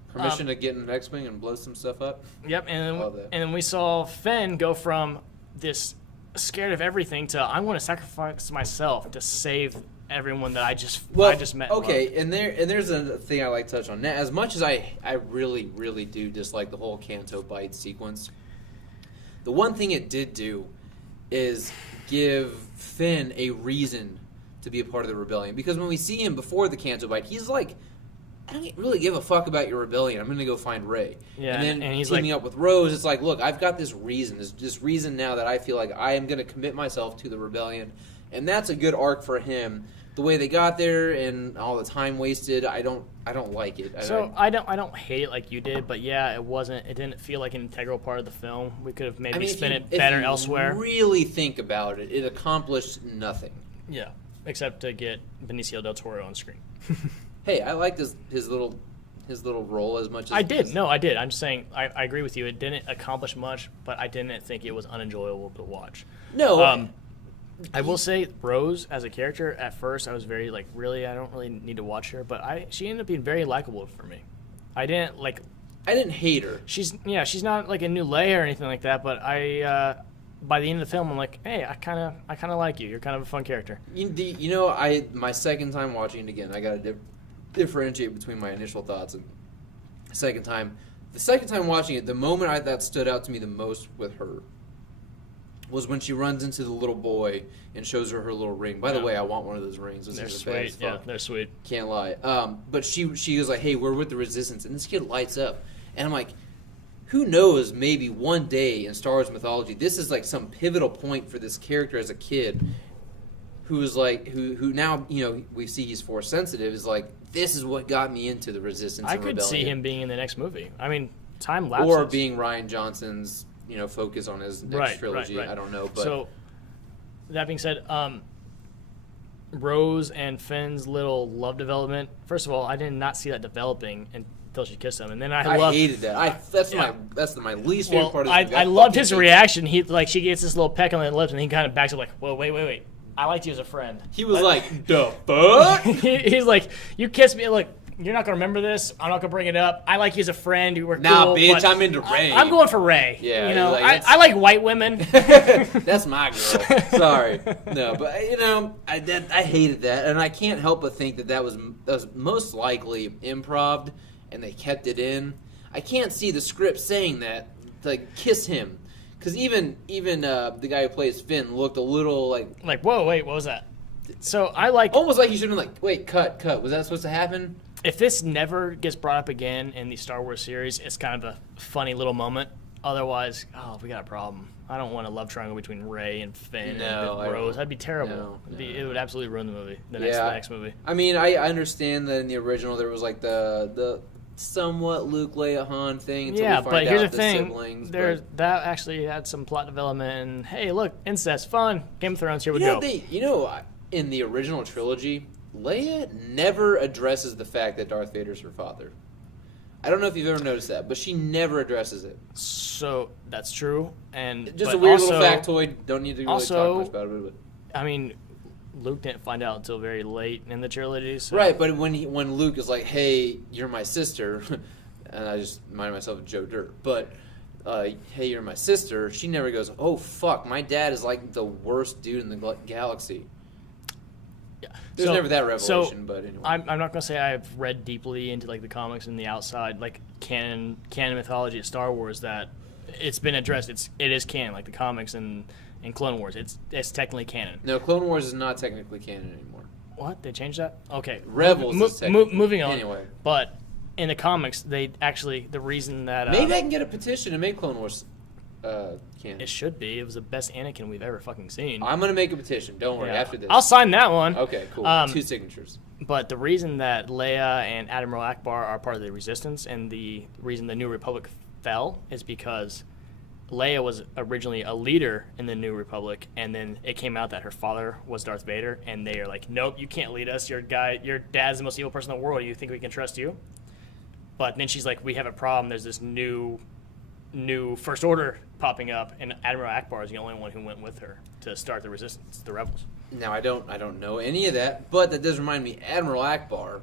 Permission to get in an X-Wing and blow some stuff up? Yep, and then we saw Finn go from this scared of everything to, I want to sacrifice myself to save everyone that I just met. Okay, and there's a thing I like to touch on. Now, as much as I really, really do dislike the whole Canto Bight sequence, the one thing it did do is give Finn a reason to be a part of the rebellion. Because when we see him before the Canto Bight, he's like, I don't really give a fuck about your rebellion. I'm going to go find Rey. Yeah, and then and he's teaming up with Rose, it's like, look, I've got this reason. This reason now that I feel like I am going to commit myself to the rebellion. And that's a good arc for him. The way they got there and all the time wasted, I don't like it. I don't hate it like you did, but yeah, it didn't feel like an integral part of the film. We could have maybe spent it better elsewhere. If you really think about it, it accomplished nothing. Yeah, except to get Benicio del Toro on screen. Hey, I liked his little role as much as I did. No, I did. I'm just saying I agree with you. It didn't accomplish much, but I didn't think it was unenjoyable to watch. No. I will say Rose as a character at first I was very I don't really need to watch her, but she ended up being very likable for me. I didn't hate her. She's not like a new Leia or anything like that, but by the end of the film I'm like, hey, I kind of like you. You're kind of a fun character. My second time watching it again, I got to differentiate between my initial thoughts and the second time. The second time watching it, the moment that stood out to me the most with her was when she runs into the little boy and shows her little ring. By the way, I want one of those rings. They're sweet. Yeah, they're sweet. Can't lie. But she was like, hey, we're with the Resistance. And this kid lights up. And I'm like, who knows, maybe one day in Star Wars mythology, this is like some pivotal point for this character as a kid who is like, who now, we see he's Force sensitive, is like, this is what got me into the Resistance and Rebellion. I could see him being in the next movie. I mean, time lapses. Or being Rian Johnson's focus on his next trilogy. Right. I don't know. But so, that being said, Rose and Finn's little love development. First of all, I did not see that developing until she kissed him, and then I hated that. That's my least favorite part of the movie. I loved his reaction. She gets this little peck on the lips, and he kind of backs up like, "Whoa, wait. I liked you as a friend." He was like, "The fuck?" He's like, "You kissed me." Look, you're not gonna remember this. I'm not gonna bring it up. I like you as a friend. You were cool, bitch. I'm into Rey. I'm going for Rey. Yeah, I like white women. That's my girl. Sorry, no, but I hated that, and I can't help but think that was most likely improv, and they kept it in. I can't see the script saying that, like, kiss him, because even the guy who plays Finn looked a little like whoa, wait, what was that? So I like almost like he should have been like, wait, cut. Was that supposed to happen? If this never gets brought up again in the Star Wars series, it's kind of a funny little moment. Otherwise, we got a problem. I don't want a love triangle between Rey and Finn and Rose. That'd be terrible. No. It would absolutely ruin the movie. The next movie. I mean, I understand that in the original there was like the somewhat Luke, Leia, Han thing. Yeah, but here's the thing. Siblings, that actually had some plot development. And hey, look, incest, fun. Game of Thrones. Here we go. In the original trilogy, Leia never addresses the fact that Darth Vader's her father. I don't know if you've ever noticed that, but she never addresses it. So that's true, and just a weird little factoid. Don't need to really talk much about it. But I mean, Luke didn't find out until very late in the trilogy. So. Right, but when Luke is like, "Hey, you're my sister," and I just reminded myself of Joe Dirt, but. Hey, you're my sister. She never goes, oh fuck, my dad is like the worst dude in the galaxy. Yeah. There's never that revelation, but anyway. I'm not gonna say I've read deeply into like the comics and the outside like canon mythology of Star Wars that it's been addressed. It is canon, like the comics and Clone Wars. It's technically canon. No, Clone Wars is not technically canon anymore. What? They changed that? Okay. Rebels is technically moving on. Anyway. But in the comics, they actually the reason that maybe I can get a petition to make Clone Wars canon. It should be. It was the best Anakin we've ever fucking seen. I'm gonna make a petition. Don't worry. After this, I'll sign that one. Okay, cool. 2 signatures. But the reason that Leia and Admiral Akbar are part of the Resistance, and the reason the New Republic fell, is because Leia was originally a leader in the New Republic, and then it came out that her father was Darth Vader, and they are like, nope, you can't lead us. Your dad's the most evil person in the world. You think we can trust you? But then she's like, we have a problem. There's this new First Order popping up, and Admiral Akbar is the only one who went with her to start the Resistance, the Rebels. Now, I don't know any of that, but that does remind me, Admiral Akbar,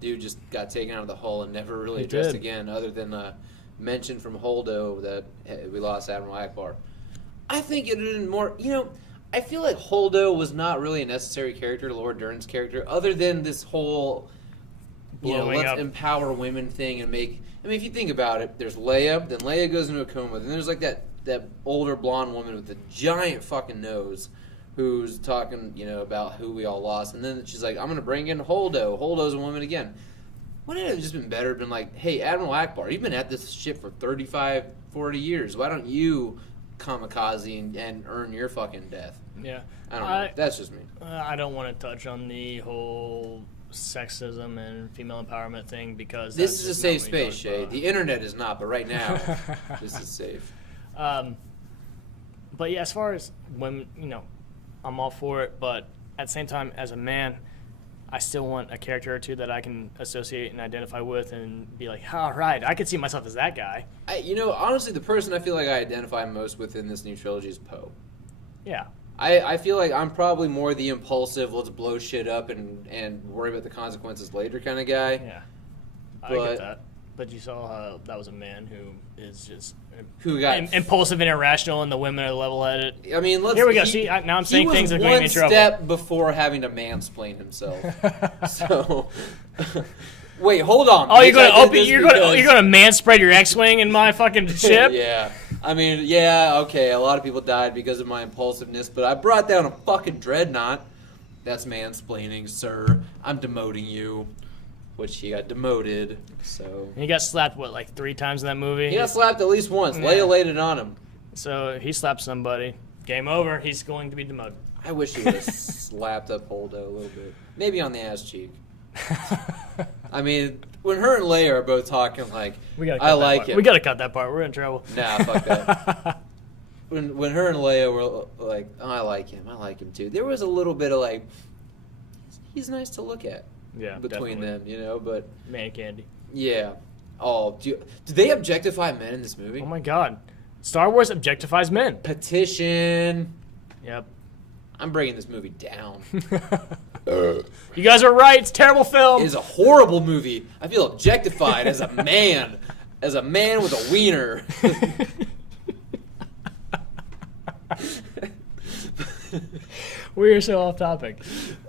dude just got taken out of the hull and never really addressed again, other than mention from Holdo that we lost Admiral Akbar. I think it would have been more, I feel like Holdo was not really a necessary character, Laura Dern's character, other than this whole, let's empower women thing and make. I mean, if you think about it, there's Leia, then Leia goes into a coma, then there's like that older blonde woman with the giant fucking nose who's talking, about who we all lost, and then she's like, I'm gonna bring in Holdo. Holdo's a woman again. Wouldn't it have just been better been like, hey, Admiral Akbar, you've been at this ship for 35, 40 years. Why don't you kamikaze and earn your fucking death? Yeah. I don't know. That's just me. I don't want to touch on the whole sexism and female empowerment thing because this is a safe space, Shea. The internet is not, but right now, this is safe. But yeah, as far as women, I'm all for it, but at the same time, as a man, I still want a character or two that I can associate and identify with and be like, all right, I could see myself as that guy. Honestly, the person I feel like I identify most with in this new trilogy is Poe. Yeah. I feel like I'm probably more the impulsive, let's blow shit up and worry about the consequences later kind of guy. Yeah. I get that. But you saw how that was a man who is just impulsive and irrational, and the women are level-headed. I mean, here we go. See, now I'm saying things that are going to be in trouble. He was one step before having to mansplain himself. So, wait, hold on. Oh, you're going to manspread your X-wing in my fucking ship? Yeah. I mean, yeah, okay, a lot of people died because of my impulsiveness, but I brought down a fucking dreadnought. That's mansplaining, sir. I'm demoting you. Which he got demoted, so... And he got slapped, like 3 times in that movie? He got slapped at least once. Yeah. Leia laid it on him. So he slapped somebody. Game over. He's going to be demoted. I wish he would have slapped up Holdo a little bit. Maybe on the ass cheek. I mean, when her and Leia are both talking like, I like him. We gotta cut that part. We're in trouble. Nah, fuck that. When her and Leia were like, oh, I like him too. There was a little bit of like, he's nice to look at. Yeah, between definitely. them, but... Man candy. Yeah. Oh, do they objectify men in this movie? Oh my god. Star Wars objectifies men. Petition. Yep. I'm bringing this movie down. You guys are right. It's a terrible film. It is a horrible movie. I feel objectified as a man. As a man with a wiener. We are so off topic.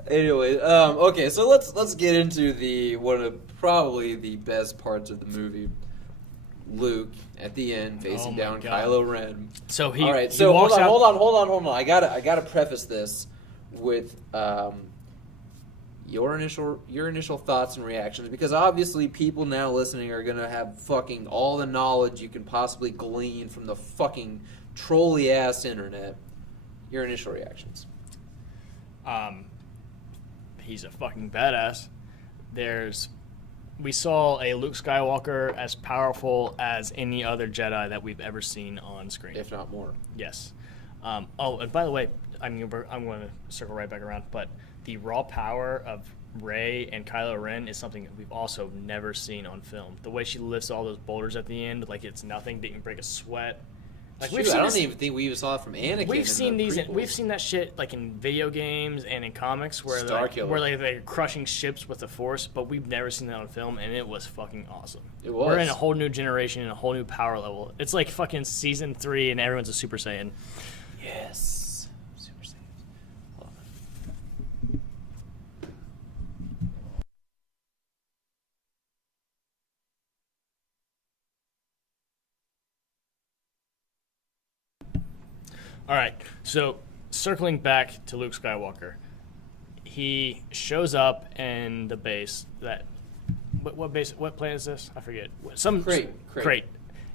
Anyway, okay, so let's get into one of probably the best parts of the movie. Luke at the end facing down Kylo Ren. So all right. So hold on. I gotta preface this with your initial thoughts and reactions, because obviously people now listening are gonna have fucking all the knowledge you can possibly glean from the fucking trolly ass internet. Your initial reactions. He's a fucking badass. We saw a Luke Skywalker as powerful as any other Jedi that we've ever seen on screen, if not more. Yes. And by the way, I'm going to circle right back around, but the raw power of Rey and Kylo Ren is something that we've also never seen on film. The way she lifts all those boulders at the end, like it's nothing, didn't break a sweat. Like I don't even think we even saw it from Anakin. We've seen that shit like in video games and in comics where they're crushing ships with the Force, but we've never seen that on film, and it was fucking awesome. It was. We're in a whole new generation and a whole new power level. It's like fucking season 3 and everyone's a Super Saiyan. Yes. Super Saiyan. Hold on. All right, so circling back to Luke Skywalker, he shows up in the base that what planet is this? I forget. Some crate.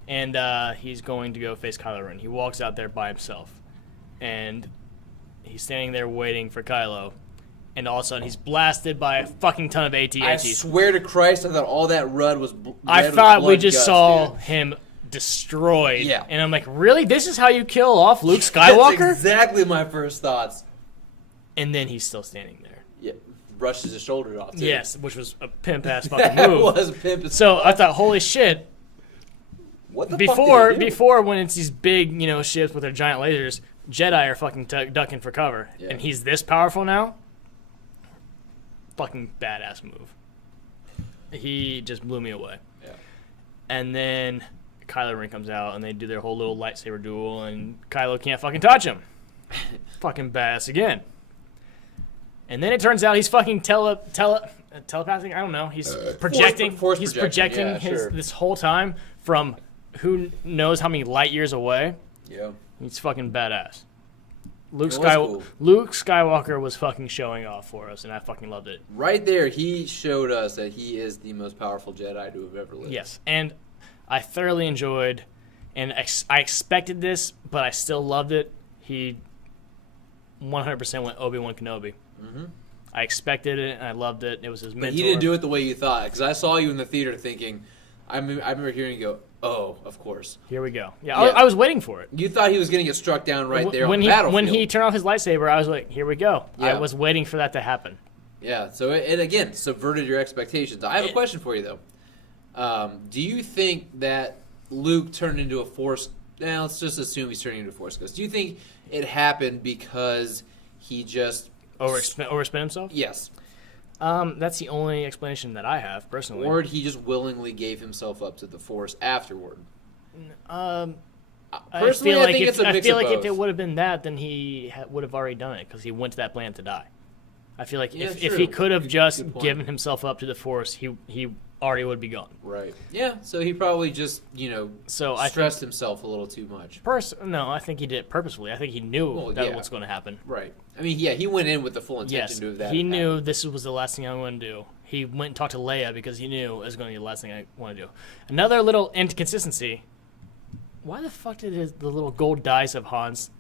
And he's going to go face Kylo Ren. He walks out there by himself, and he's standing there waiting for Kylo, and all of a sudden he's blasted by a fucking ton of AT-ATs. I swear to Christ, I thought all that red was I thought we just saw him destroyed. Yeah. And I'm like, really? This is how you kill off Luke Skywalker? That's exactly my first thoughts. And then he's still standing there. Yeah. Brushes his shoulder off, too. Yes, which was a pimp-ass fucking move. That was a pimp. So I thought, holy shit. What the fuck before when it's these big, ships with their giant lasers, Jedi are fucking ducking for cover. Yeah. And he's this powerful now? Fucking badass move. He just blew me away. Yeah. And then Kylo Ren comes out, and they do their whole little lightsaber duel, and Kylo can't fucking touch him. fucking badass again. And then it turns out he's fucking telepathic. I don't know. He's projecting. He's projecting this whole time from who knows how many light years away. Yeah. He's fucking badass. Luke Skywalker was fucking showing off for us, and I fucking loved it. Right there, he showed us that he is the most powerful Jedi to have ever lived. Yes, and I thoroughly enjoyed, and I expected this, but I still loved it. He 100% went Obi-Wan Kenobi. Mm-hmm. I expected it, and I loved it. It was his mentor. But he didn't do it the way you thought, because I saw you in the theater thinking, I remember hearing you go, oh, of course. Here we go. Yeah. I was waiting for it. You thought he was going to get struck down right there on the battlefield. When he turned off his lightsaber, I was like, here we go. Yeah. I was waiting for that to happen. Yeah, so it again, subverted your expectations. I have a question for you, though. Do you think that Luke turned into a Force... Now, let's just assume he's turning into a Force Ghost. Do you think it happened because he just... Overspent himself? Yes. That's the only explanation that I have, personally. Or he just willingly gave himself up to the Force afterward? Personally, I think it's a mix of both. I feel like if it would have been that, then he would have already done it, because he went to that planet to die. I feel like if he could have just given himself up to the Force, he already would be gone. Right. Yeah, so he probably just, stressed himself a little too much. No, I think he did it purposefully. I think he knew what's going to happen. Right. I mean, yeah, he went in with the full intention to do that. He knew this was the last thing I wanted to do. He went and talked to Leia because he knew it was going to be the last thing I want to do. Another little inconsistency. Why the fuck did the little gold dice of Han's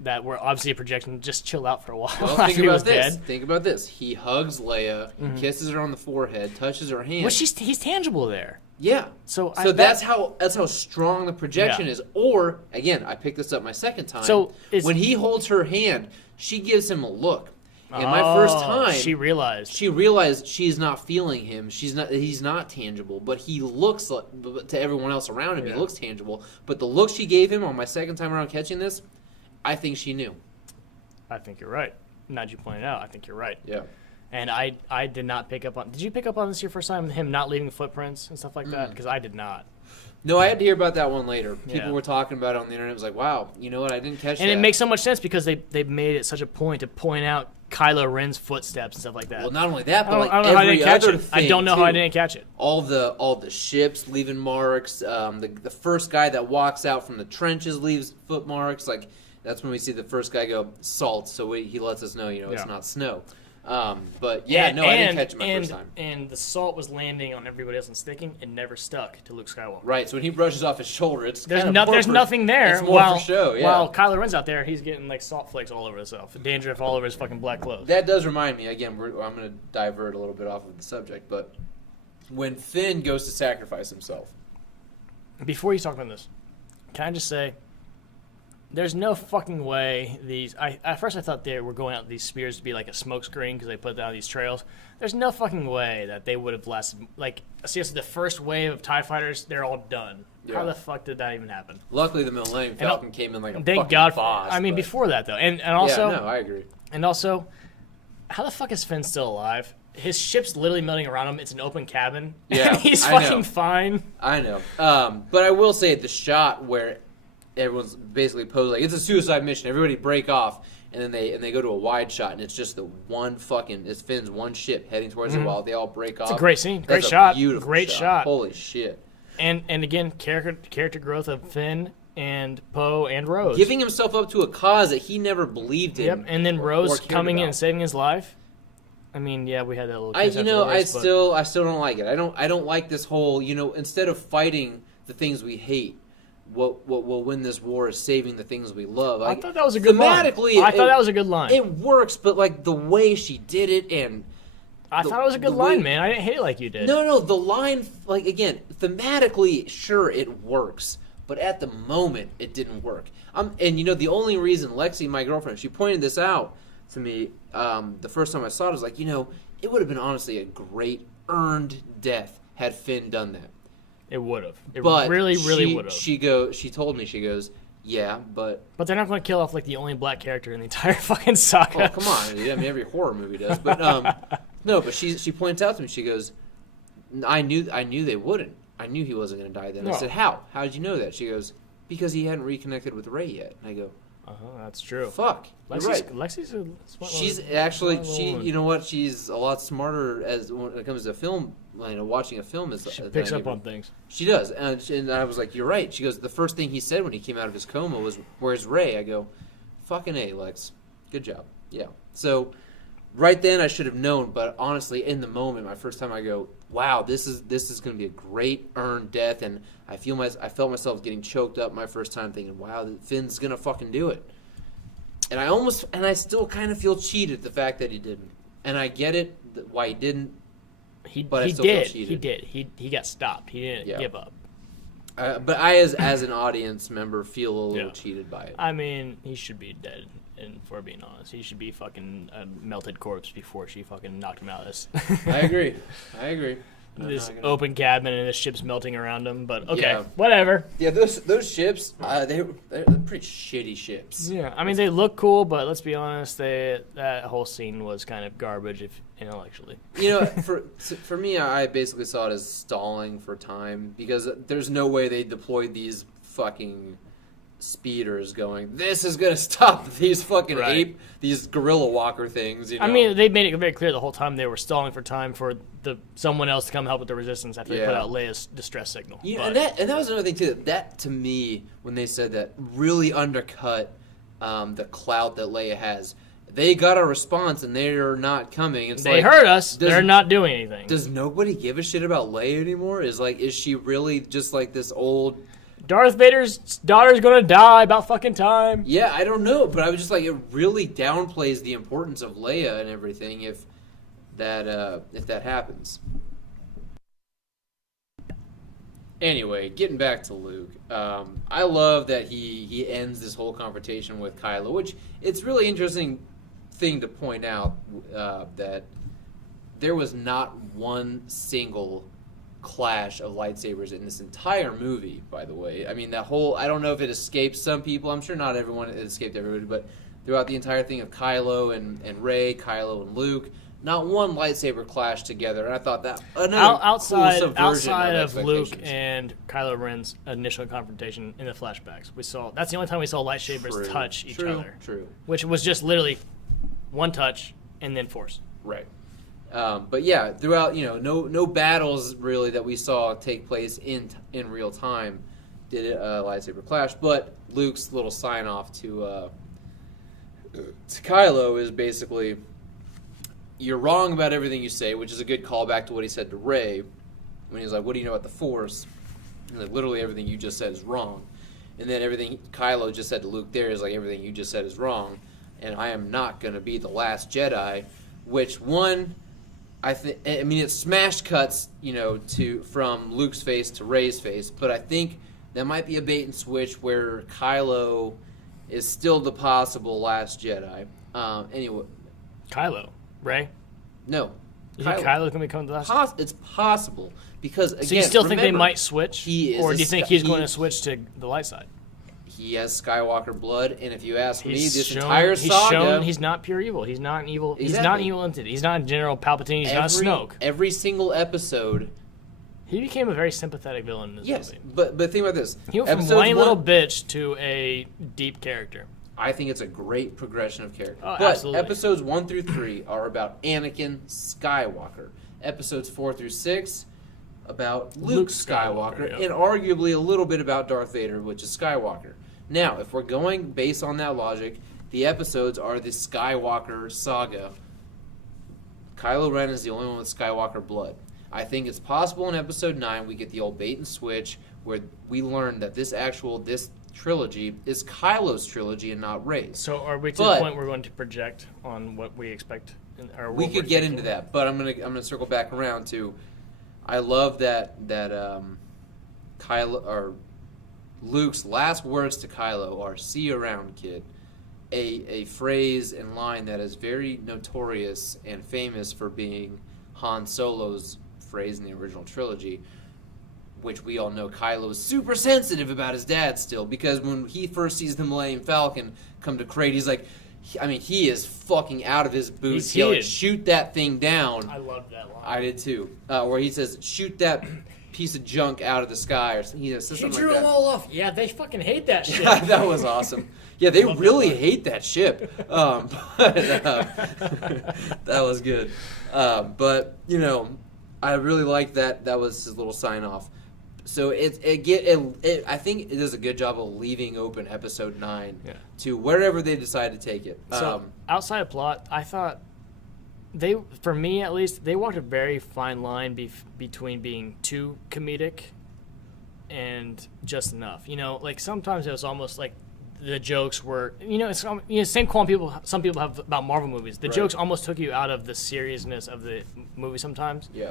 that were obviously a projection just chill out for a while after he was dead? Think about this. He hugs Leia, he kisses her on the forehead, touches her hand. Well, he's tangible there. Yeah. So that's how strong the projection is. Or, again, I picked this up my second time. So when he holds her hand, she gives him a look. And my first time, she realized she's not feeling him. He's not tangible, but he looks like, to everyone else around him, he looks tangible. But the look she gave him on my second time around catching this, I think she knew. I think you're right. Now that you pointed out, I think you're right. Yeah. And I did not pick up on... Did you pick up on this your first time, him not leaving footprints and stuff like that? Because I did not. No, I had to hear about that one later. People were talking about it on the internet. It was like, wow, you know what? I didn't catch that. And it makes so much sense because they made it such a point to point out Kylo Ren's footsteps and stuff like that. Well, not only that, but I don't know how I didn't catch it. I don't know how I didn't catch it. All the ships leaving marks. The first guy that walks out from the trenches leaves foot marks. Like, that's when we see the first guy go salt. So he lets us know, it's not snow. But I didn't catch it my first time. And the salt was landing on everybody else and sticking. It never stuck to Luke Skywalker. Right. So when he brushes off his shoulder, there's nothing there. It's more for show. Yeah. While Kylo Ren's out there, he's getting like salt flakes all over himself, dandruff all over his fucking black clothes. That does remind me. Again, I'm going to divert a little bit off of the subject, but when Finn goes to sacrifice himself. Before you talk about this, can I just say? There's no fucking way at first I thought they were going out these spears to be like a smoke screen because they put down these trails. There's no fucking way that they would have lasted. Like, seriously, the first wave of TIE fighters, they're all done. Yeah. How the fuck did that even happen? Luckily, the Millennium Falcon came in like a thank fucking God, boss. I mean, before that, though. And also... Yeah, no, I agree. And also, how the fuck is Finn still alive? His ship's literally melting around him. It's an open cabin. Yeah, he's fucking fine. I know. But I will say the shot where... everyone's basically posed like it's a suicide mission. Everybody break off, and then they go to a wide shot, and it's just it's Finn's one ship heading towards it while they all break off. It's a great scene, great shot, beautiful great shot. Holy shit! And again, character growth of Finn and Poe and Rose, giving himself up to a cause that he never believed in. Yep, and then Rose coming in and saving his life. I mean, yeah, we had that little. I still don't like it. I don't like this whole. Instead of fighting the things we hate. What will win this war is saving the things we love. I thought that was a good line. I thought that was a good line. It works, but like the way she did it, and I thought it was a good line, man. I didn't hate it like you did. No, the line, like again, thematically, sure it works, but at the moment it didn't work. And the only reason Lexi, my girlfriend, she pointed this out to me the first time I saw it, was like, it would have been honestly a great earned death had Finn done that. It would have. But really would have. She told me, she goes, yeah, but... But they're not going to kill off, like, the only black character in the entire fucking saga. Oh, come on. I mean, every horror movie does. But, no, but she points out to me, she goes, I knew they wouldn't. I knew he wasn't going to die then. No. I said, how? How did you know that? She goes, because he hadn't reconnected with Rey yet. And I go, That's true. Fuck. You're right. Lexi's a smart She's little- actually smart little she. woman. You know what? She's a lot smarter when it comes to film. Watching a film is. She picks up on things. She does, and I was like, "You're right." She goes, "The first thing he said when he came out of his coma was, 'Where's Ray?'" I go, "Fucking A, Lex. Good job." Yeah. So, right then I should have known, but honestly, in the moment, my first time, I go, "Wow, this is going to be a great earned death," and I felt myself getting choked up my first time, thinking, "Wow, Finn's gonna fucking do it." And I still kind of feel cheated the fact that he didn't, and I get it why he didn't. But I still feel cheated. He got stopped. He didn't give up. But I, as an audience member, feel a little cheated by it. I mean, he should be dead. And for being honest, he should be fucking a melted corpse before she fucking knocked him out of this. I agree. This open cabin and the ship's melting around him. But okay, Yeah. whatever. Yeah, those ships, they're pretty shitty ships. Yeah, I mean they look cool, but let's be honest, that whole scene was kind of garbage, if intellectually. You know, for me, I basically saw it as stalling for time because there's no way they deployed these fucking speeders going, "This is gonna stop these fucking these gorilla walker things." You know? I mean, they made it very clear the whole time they were stalling for time for someone else to come help with the resistance after they put out Leia's distress signal. Yeah, and that was another thing too. That to me, when they said that, really undercut the clout that Leia has. They got a response and they're not coming. They heard us. They're not doing anything. Does nobody give a shit about Leia anymore? Is she really just like this old? Darth Vader's daughter's gonna die about fucking time. Yeah, I don't know, but I was just like, it really downplays the importance of Leia and everything if that happens. Anyway, getting back to Luke, I love that he ends this whole confrontation with Kylo, which it's really interesting thing to point out that there was not one single clash of lightsabers in this entire movie, by the way. I mean, that whole, I don't know if it escaped some people. I'm sure not everyone, it escaped everybody, but throughout the entire thing of Kylo and Rey, Kylo and Luke, not one lightsaber clashed together. And I thought that another outside cool subversion of Luke expectations. and Kylo Ren's initial confrontation in the flashbacks, that's the only time we saw lightsabers touch each other. True. Which was just literally one touch and then force. Right. But yeah, throughout, no battles really that we saw take place in real time did a lightsaber clash. But Luke's little sign off to Kylo is basically, "You're wrong about everything you say," which is a good callback to what he said to Rey when he was like, "What do you know about the Force?" And like, literally everything you just said is wrong. And then everything Kylo just said to Luke there is like, everything you just said is wrong, and I am not going to be the last Jedi. Which one? I mean, it smash cuts, from Luke's face to Rey's face, but I think that might be a bait and switch where Kylo is still the possible last Jedi. Anyway, Kylo, Rey. no, You think Kylo's gonna become the last? It's possible because again, so you still think they remember, might switch, or do you think he's going to switch to the light side? He has Skywalker blood, and if you ask me, this entire saga, shown he's not pure evil. He's not an evil. Exactly. He's not an evil entity. He's not General Palpatine. He's not Snoke. Every single episode, he became a very sympathetic villain in this movie. But think about this: he went from whiny little bitch to a deep character. I think it's a great progression of character. Oh, but absolutely. Episodes 1 through 3 are about Anakin Skywalker. Episodes 4 through 6 about Luke Skywalker, yep. and arguably a little bit about Darth Vader, which is Skywalker. Now, if we're going based on that logic, the episodes are the Skywalker saga. Kylo Ren is the only one with Skywalker blood. I think it's possible in Episode 9 we get the old bait and switch where we learn that this trilogy is Kylo's trilogy and not Rey's. So are we to the point we're going to project on what we expect? We could get into that, but I'm gonna circle back around to. I love that Kylo or Luke's last words to Kylo are "See you around, kid." A phrase and line that is very notorious and famous for being Han Solo's phrase in the original trilogy, which we all know Kylo is super sensitive about his dad still, because when he first sees the Millennium Falcon come to Crate, he's like, he is fucking out of his boots. He's like, shoot that thing down. I loved that line. I did too. Where he says, shoot that piece of junk out of the sky, or he says He something drew like them that. all off. Yeah, they fucking hate that shit. That was awesome. Yeah, they really hate that ship. That was good. But I really like that. That was his little sign off. So I think it does a good job of leaving open episode 9 to wherever they decide to take it. So outside of plot, I thought for me at least, they walked a very fine line between being too comedic and just enough. Like sometimes it was almost like the jokes were, same qualm some people have about Marvel movies. The jokes almost took you out of the seriousness of the movie sometimes. Yeah.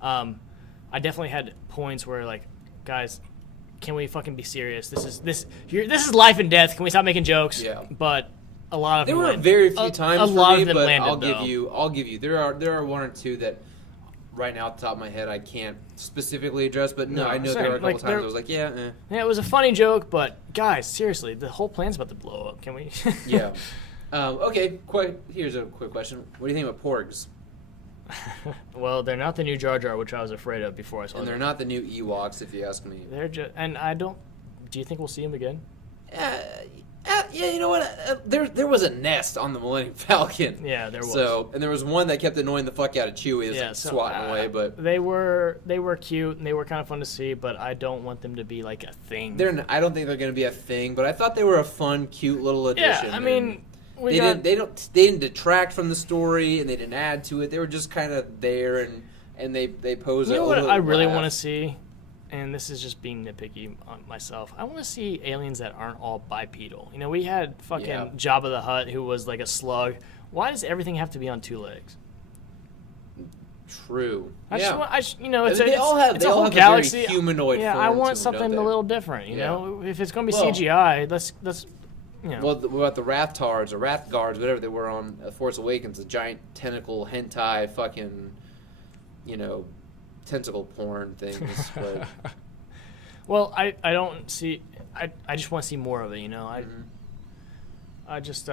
I definitely had points where like, guys, can we fucking be serious? This is life and death. Can we stop making jokes? Yeah. But a lot of there them were very few times a for lot me, of them but landed, I'll give you. There are one or two that right now off the top of my head I can't specifically address, but no, I know there are a couple times I was like, yeah, it was a funny joke, but guys, seriously, the whole plan's about to blow up. Can we? Yeah. Okay. Here's a quick question. What do you think about porgs? Well, they're not the new Jar Jar, which I was afraid of before I saw them. And they're not the new Ewoks, if you ask me. They're just, and I don't. Do you think we'll see them again? Yeah, you know what? There was a nest on the Millennium Falcon. Yeah, there was. So, and there was one that kept annoying the fuck out of Chewie, swatting away. But they were cute and they were kind of fun to see, but I don't want them to be like a thing. I don't think they're going to be a thing. But I thought they were a fun, cute little addition. Yeah, I mean, they didn't detract from the story and they didn't add to it. They were just kind of there and they pose. You know what I really want to see. And this is just being nitpicky on myself. I want to see aliens that aren't all bipedal. We had fucking Jabba the Hutt, who was like a slug. Why does everything have to be on 2 legs? True. It's they all have a whole galaxy. Very humanoid. Yeah, form I want to something them, a little different. You know, if it's going to be CGI, let's. Well, what about the Rathtards or Rathguards, whatever they were on Force Awakens, the giant tentacle hentai fucking, tentacle porn things. But well, I don't see. I just want to see more of it. I just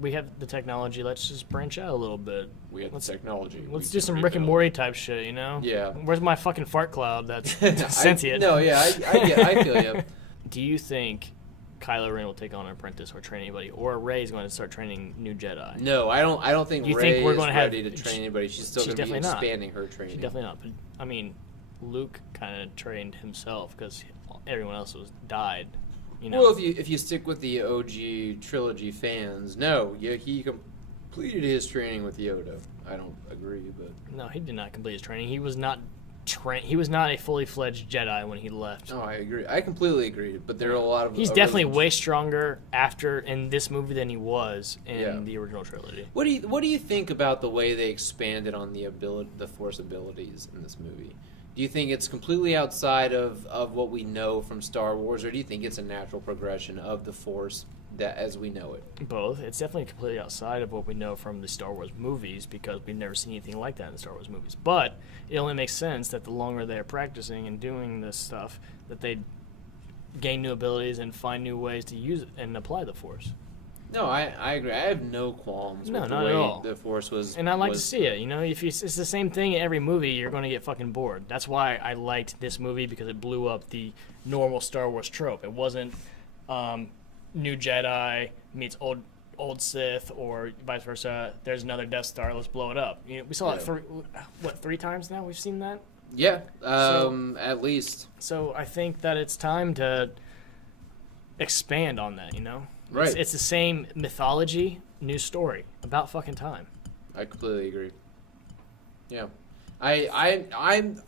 we have the technology. Let's just branch out a little bit. We have the technology. Let's do some Rick and Morty type shit. Yeah. Where's my fucking fart cloud that's sentient? I feel you. Do you think Kylo Ren will take on an apprentice or train anybody, or Rey is going to start training new Jedi? No, I don't think Rey is ready to train anybody. She's still going to be expanding her training. She's definitely not. But, I mean, Luke kind of trained himself because everyone else died. Well, if you stick with the OG trilogy fans, he completed his training with Yoda. I don't agree, but no, he did not complete his training. He was not He was not a fully fledged Jedi when he left. Oh, I agree. I completely agree. But there are a lot of. He's definitely way stronger in this movie than he was in the original trilogy. What do you think about the way they expanded on the Force abilities in this movie? Do you think it's completely outside of what we know from Star Wars, or do you think it's a natural progression of the Force that as we know it? Both. It's definitely completely outside of what we know from the Star Wars movies because we've never seen anything like that in the Star Wars movies. But it only makes sense that the longer they're practicing and doing this stuff, that they gain new abilities and find new ways to use it and apply the Force. No, I agree. I have no qualms with the way the Force was. And I like to see it. If it's the same thing in every movie, you're going to get fucking bored. That's why I liked this movie, because it blew up the normal Star Wars trope. It wasn't new Jedi meets old Sith, or vice versa. There's another Death Star. Let's blow it up. We saw it 3 times now. We've seen that. Yeah, at least. So I think that it's time to expand on that. Right. It's the same mythology, new story. About fucking time. I completely agree. Yeah, I'm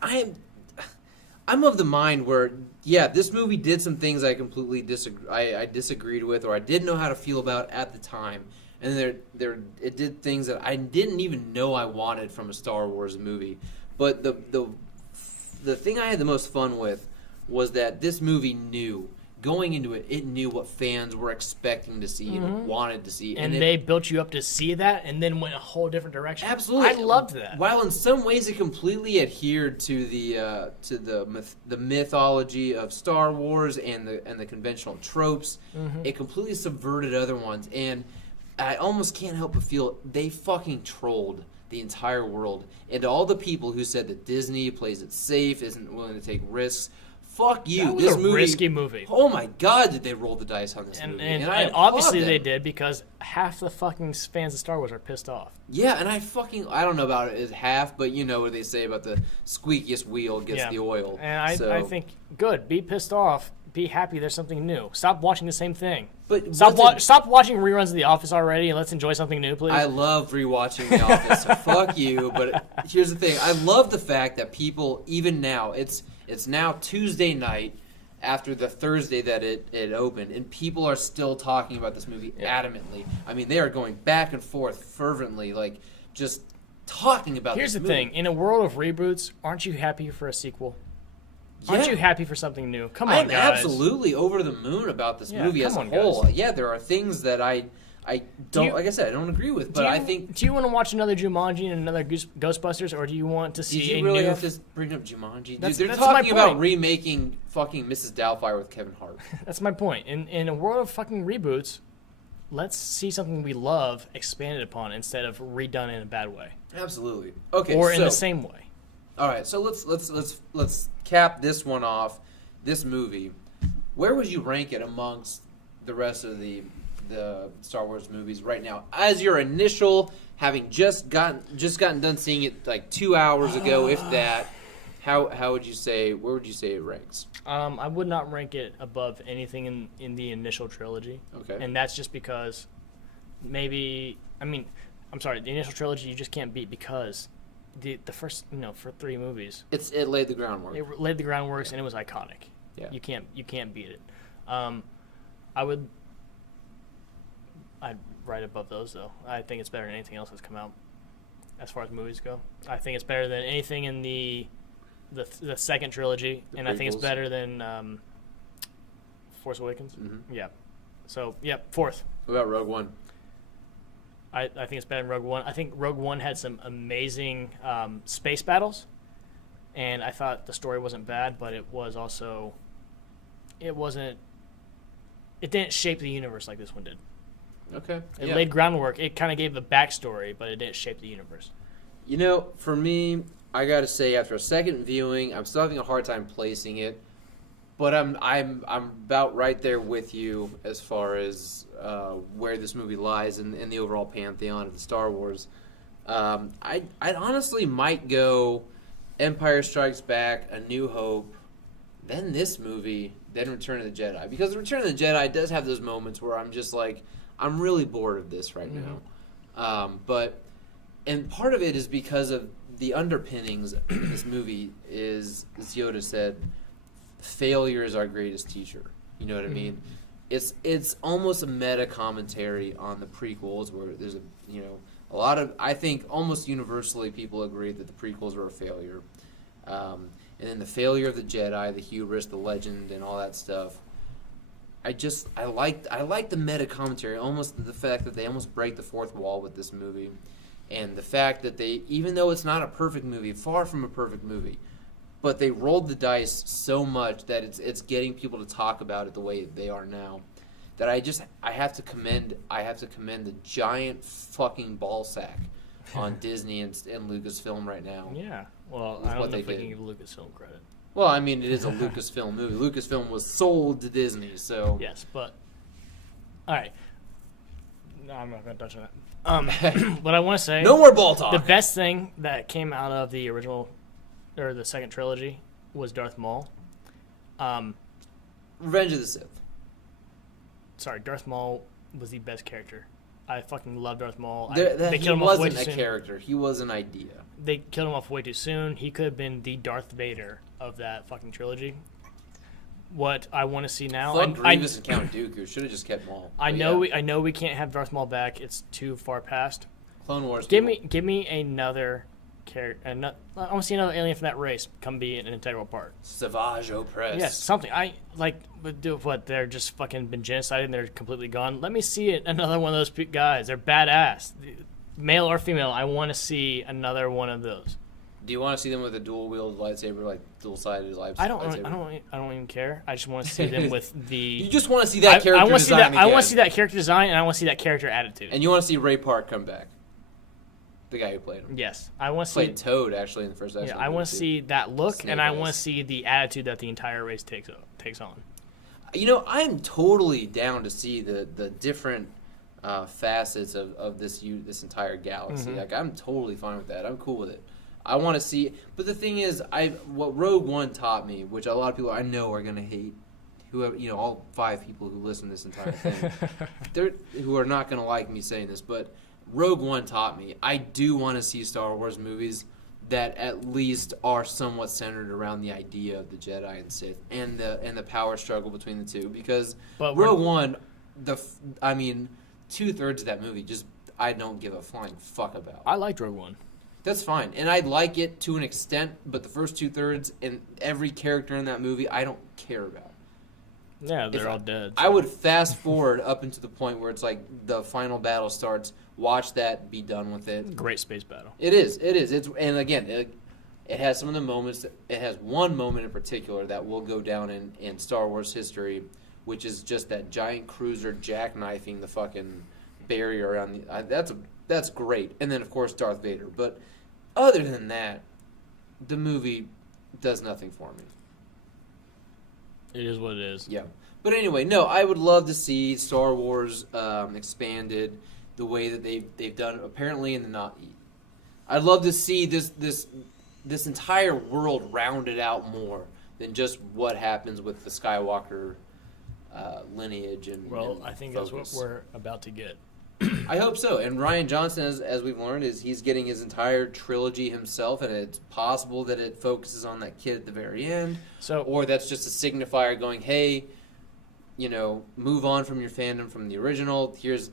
of the mind where this movie did some things I completely disagreed with, or I didn't know how to feel about at the time, and it did things that I didn't even know I wanted from a Star Wars movie. But the thing I had the most fun with was that this movie knew. Going into it, it knew what fans were expecting to see and wanted to see. And they built you up to see that and then went a whole different direction. Absolutely. I loved that. While in some ways it completely adhered to the mythology of Star Wars and the conventional tropes, it completely subverted other ones. And I almost can't help but feel they fucking trolled the entire world. And to all the people who said that Disney plays it safe, isn't willing to take risks, fuck you. That was this a movie, risky movie. Oh my God, did they roll the dice on this movie? And I obviously applaud they them. did, because half the fucking fans of Star Wars are pissed off. Yeah, and I don't know about it as half, but you know what they say about the squeakiest wheel gets the oil. And I think, good, be pissed off, be happy there's something new. Stop watching the same thing. But Stop watching reruns of The Office already, and let's enjoy something new, please. I love rewatching The Office, so fuck you. But here's the thing. I love the fact that people, even now, it's now Tuesday night after the Thursday that it opened, and people are still talking about this movie adamantly. I mean, they are going back and forth fervently, like, just talking about Here's this the movie. thing. In a world of reboots, aren't you happy for a sequel? Aren't Yeah. you happy for something new? Come on, I'm guys. absolutely over the moon about this Yeah, movie as a come on, whole. guys. Yeah, there are things that I don't, like I said, I don't agree with, but I think... Do you want to watch another Jumanji and another Ghostbusters, or do you want to see Did you a really new... have to bring up Jumanji? Dude, That's- they're that's talking my about point. remaking fucking Mrs. Doubtfire with Kevin Hart. That's my point. In a world of fucking reboots, let's see something we love expanded upon instead of redone in a bad way. Absolutely. Okay, Or in the same way. All right, so let's cap this one off. This movie, where would you rank it amongst the rest of the Star Wars movies right now? As your initial, having just gotten done seeing it like 2 hours ago, if that, how would you say? Where would you say it ranks? I would not rank it above anything in the initial trilogy. Okay. And that's just because the initial trilogy you just can't beat because the first, for 3 movies, It laid the groundwork. it laid the groundworks and it was iconic. Yeah. You can't beat it. I'd right above those though. I think it's better than anything else that's come out as far as movies go. I think it's better than anything in the second trilogy, and I think it's prequels. better than Force Awakens. Mhm. Yeah. So fourth. What about Rogue One? I think it's better than Rogue One. I think Rogue One had some amazing space battles, and I thought the story wasn't bad, but it didn't shape the universe like this one did. Okay. It laid groundwork. It kind of gave the backstory, but it didn't shape the universe. For me, I gotta say, after a second viewing, I'm still having a hard time placing it, but I'm about right there with you as far as where this movie lies in the overall pantheon of the Star Wars. I honestly might go Empire Strikes Back, A New Hope, then this movie, then Return of the Jedi, because Return of the Jedi does have those moments where I'm just like, I'm really bored of this right now. And part of it is because of the underpinnings in this movie is, as Yoda said, failure is our greatest teacher. You know what I mean? It's almost a meta commentary on the prequels, where there's a lot of, I think almost universally people agree that the prequels were a failure. And then the failure of the Jedi, the hubris, the legend, and all that stuff. I like the meta commentary, almost the fact that they almost break the fourth wall with this movie, and the fact that they, even though it's not a perfect movie, far from a perfect movie, but they rolled the dice so much that it's getting people to talk about it the way they are now. That I have to commend the giant fucking ball sack on Disney and Lucasfilm right now. Yeah. Well, I don't know if we can give Lucasfilm credit. Well, I mean, it is a Lucasfilm movie. Lucasfilm was sold to Disney, so... Yes, but... All right. No, I'm not going to touch on that. What I want to say... No more ball talk! The best thing that came out of the original, or the second trilogy, was Darth Maul. Revenge of the Sith. Sorry, Darth Maul was the best character. I fucking love Darth Maul. He killed him off way wasn't too a soon. character. He was an idea. They killed him off way too soon. He could have been the Darth Vader of that fucking trilogy. What I want to see now... Fuck Grievous and Count Dooku. Should have just kept Maul. I know we can't have Darth Maul back. It's too far past. Clone Wars. Give me another character. I want to see another alien from that race come be an integral part. Savage Opress. Yes, something. They're just fucking been genocided and they're completely gone. Let me see it. Another one of those guys. They're badass. Male or female, I want to see another one of those. Do you want to see them with a dual-wield lightsaber, like dual-sided lightsaber? I don't even care. I just want to see them with the... You just want to see that character design I want again. to see that character design, and I want to see that character attitude. And you want to see Ray Park come back. The guy who played him. Yes, I want to Played Toad actually in the first episode. Yeah, I want to see that look, Snake and I Eyes. want to see the attitude that the entire race takes on. You know, I'm totally down to see the different facets of this entire galaxy. Mm-hmm. Like, I'm totally fine with that. I'm cool with it. I want to see, but the thing is, what Rogue One taught me, which a lot of people I know are gonna hate, whoever, you know, all 5 people who listen to this entire thing, who are not gonna like me saying this, but Rogue One taught me I do want to see Star Wars movies that at least are somewhat centered around the idea of the Jedi and Sith and the power struggle between the two. Because Rogue One, 2/3 of that movie just I don't give a flying fuck about. I liked Rogue One. That's fine, and I like it to an extent, but the first 2/3 and every character in that movie I don't care about. Yeah, they're all dead. I would fast forward up into the point where it's like the final battle starts. Watch that, be done with it. Great space battle. It is. And again, it has some of the moments. It has one moment in particular that will go down in Star Wars history, which is just that giant cruiser jackknifing the fucking barrier around the. That's great. And then of course Darth Vader. But other than that, the movie does nothing for me. It is what it is. Yeah. But anyway, no, I would love to see Star Wars expanded the way that they've done apparently in the not. I'd love to see this entire world rounded out more than just what happens with the Skywalker lineage and. Well, and I think focus. that's what we're about to get. I hope so. And Rian Johnson, as we've learned, he's getting his entire trilogy himself, and it's possible that it focuses on that kid at the very end. So, or that's just a signifier going, hey, you know, move on from your fandom from the original. Here's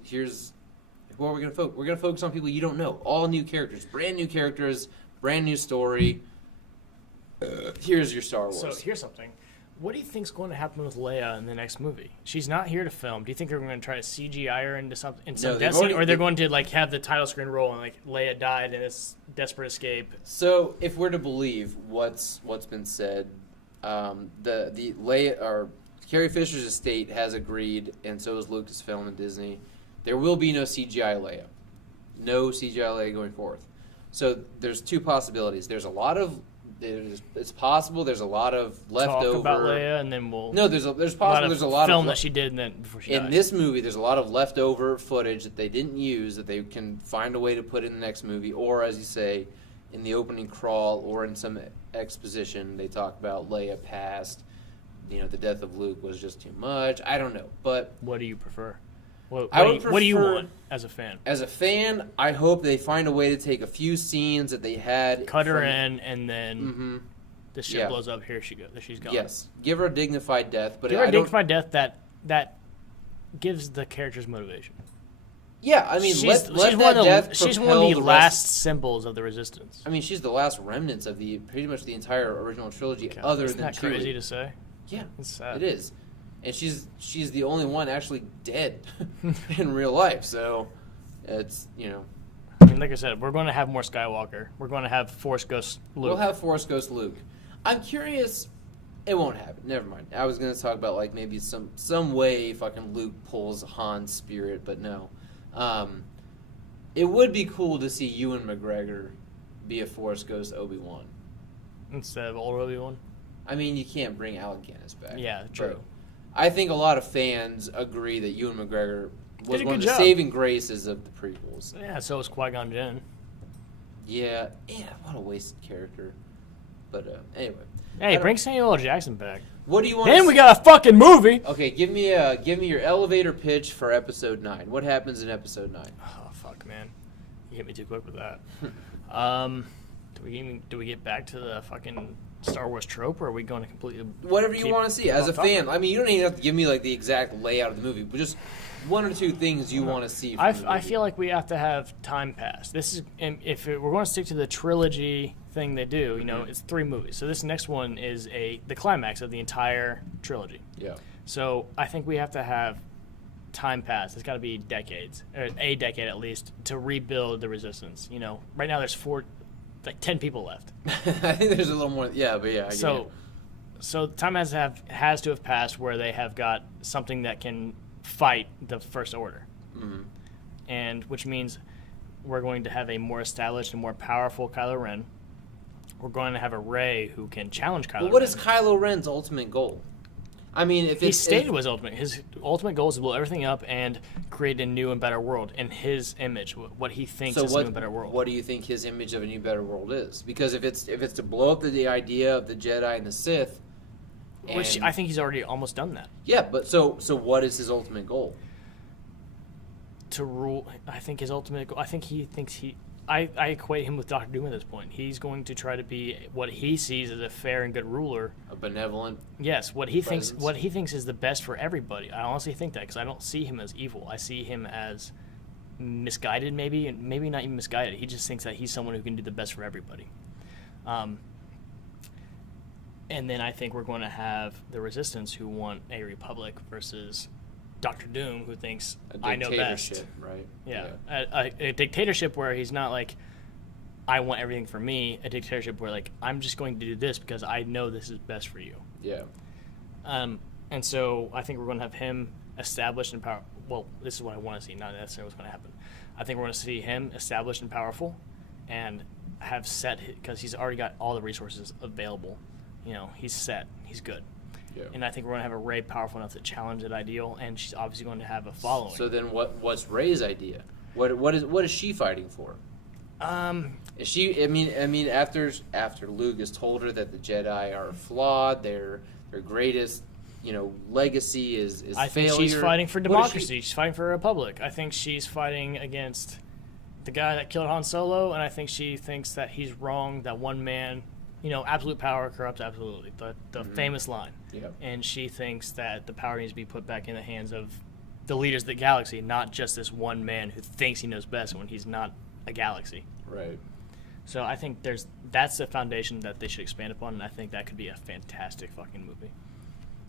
what we're gonna focus. We're gonna focus on people you don't know, all new characters, brand new story. Here's your Star Wars. So here's something. What do you think's going to happen with Leia in the next movie? She's not here to film. Do you think they're going to try to CGI her into some death scene, or they're going to like have the title screen roll and like Leia died in this desperate escape? So if we're to believe what's been said, the Leia or Carrie Fisher's estate has agreed, and so is Lucasfilm and Disney. There will be no CGI Leia, no CGI Leia going forth. So there's 2 possibilities. It's possible there's a lot of leftover. Talk about Leia, and then we'll. No, there's possible there's a lot film of that she did, and then before she died. In this movie, there's a lot of leftover footage that they didn't use that they can find a way to put in the next movie, or as you say, in the opening crawl or in some exposition, they talk about Leia past. You know, the death of Luke was just too much. I don't know, but what do you prefer? What do you want as a fan? As a fan, I hope they find a way to take a few scenes that they had, cut her in, and then the ship blows up. Here she goes. She's gone. Yes, give her a dignified death, but give her a dignified death that gives the characters motivation. Yeah, I mean, she's one of the last symbols of the Resistance. I mean, she's the last remnants of pretty much the entire original trilogy, other than that crazy to say? Yeah, it's sad. It is. And she's the only one actually dead in real life, so it's, you know. I mean, like I said, we're going to have more Skywalker. We're going to have Force Ghost Luke. We'll have Force Ghost Luke. I'm curious. It won't happen. Never mind. I was going to talk about like maybe some way fucking Luke pulls Han's spirit, but no. It would be cool to see Ewan McGregor be a Force Ghost Obi-Wan instead of old Obi-Wan. I mean, you can't bring Alec Guinness back. Yeah, true. I think a lot of fans agree that Ewan McGregor was one of the saving graces of the prequels. Yeah, so was Qui-Gon Jinn. Yeah, what a wasted character. But anyway. Hey, bring Samuel L. Jackson back. What do you want? Then we got a fucking movie. Okay, give me your elevator pitch for Episode 9. What happens in Episode 9? Oh fuck, man, you hit me too quick with that. Do we get back to the fucking Star Wars trope, or are we going to completely whatever you want to see as a fan? I mean, you don't even have to give me like the exact layout of the movie, but just 1 or 2 things you want to see. I feel like we have to have time pass. This is we're going to stick to the trilogy thing they do. You know, it's 3 movies. So this next one is the climax of the entire trilogy. Yeah. So I think we have to have time pass. It's got to be decades, or a decade at least, to rebuild the Resistance. You know, right now there's 10 people left. I think there's a little more. Yeah, but yeah. So time has to have passed where they have got something that can fight the First Order, and which means we're going to have a more established and more powerful Kylo Ren. We're going to have a Rey who can challenge Kylo Ren. But what is Kylo Ren's ultimate goal? I mean, if he it's... stated his ultimate goal is to blow everything up and create a new and better world in his image, what he thinks is a new and better world. What do you think his image of a new, better world is? Because if it's to blow up the idea of the Jedi and the Sith... Which I think he's already almost done that. Yeah, but so what is his ultimate goal? To rule... I think his ultimate goal... I think he thinks I equate him with Dr. Doom at this point. He's going to try to be what he sees as a fair and good ruler. A benevolent. Yes, what he thinks is the best for everybody. I honestly think that because I don't see him as evil. I see him as misguided, maybe, and maybe not even misguided. He just thinks that he's someone who can do the best for everybody. And then I think we're going to have the Resistance who want a republic versus Dr. Doom, who thinks, I know best. Right? Yeah. A dictatorship where he's not like, I want everything for me. A dictatorship where, like, I'm just going to do this because I know this is best for you. Yeah. And so I think we're going to have him established and powerful. Well, this is what I want to see, not necessarily what's going to happen. I think we're going to see him established and powerful and have set, because he's already got all the resources available. You know, he's set. He's good. Yeah. And I think we're going to have a Rey powerful enough to challenge that ideal, and she's obviously going to have a following. So then what's Rey's idea? What is she fighting for? Is she I mean after Luke has told her that the Jedi are flawed, their greatest, legacy is failure. I think she's fighting for democracy. She's fighting for a republic. I think she's fighting against the guy that killed Han Solo, and I think she thinks that he's wrong, that one man, absolute power corrupts absolutely. The famous line. Yep. And she thinks that the power needs to be put back in the hands of the leaders of the galaxy, not just this one man who thinks he knows best when he's not a galaxy. Right. So I think that's the foundation that they should expand upon, and I think that could be a fantastic fucking movie.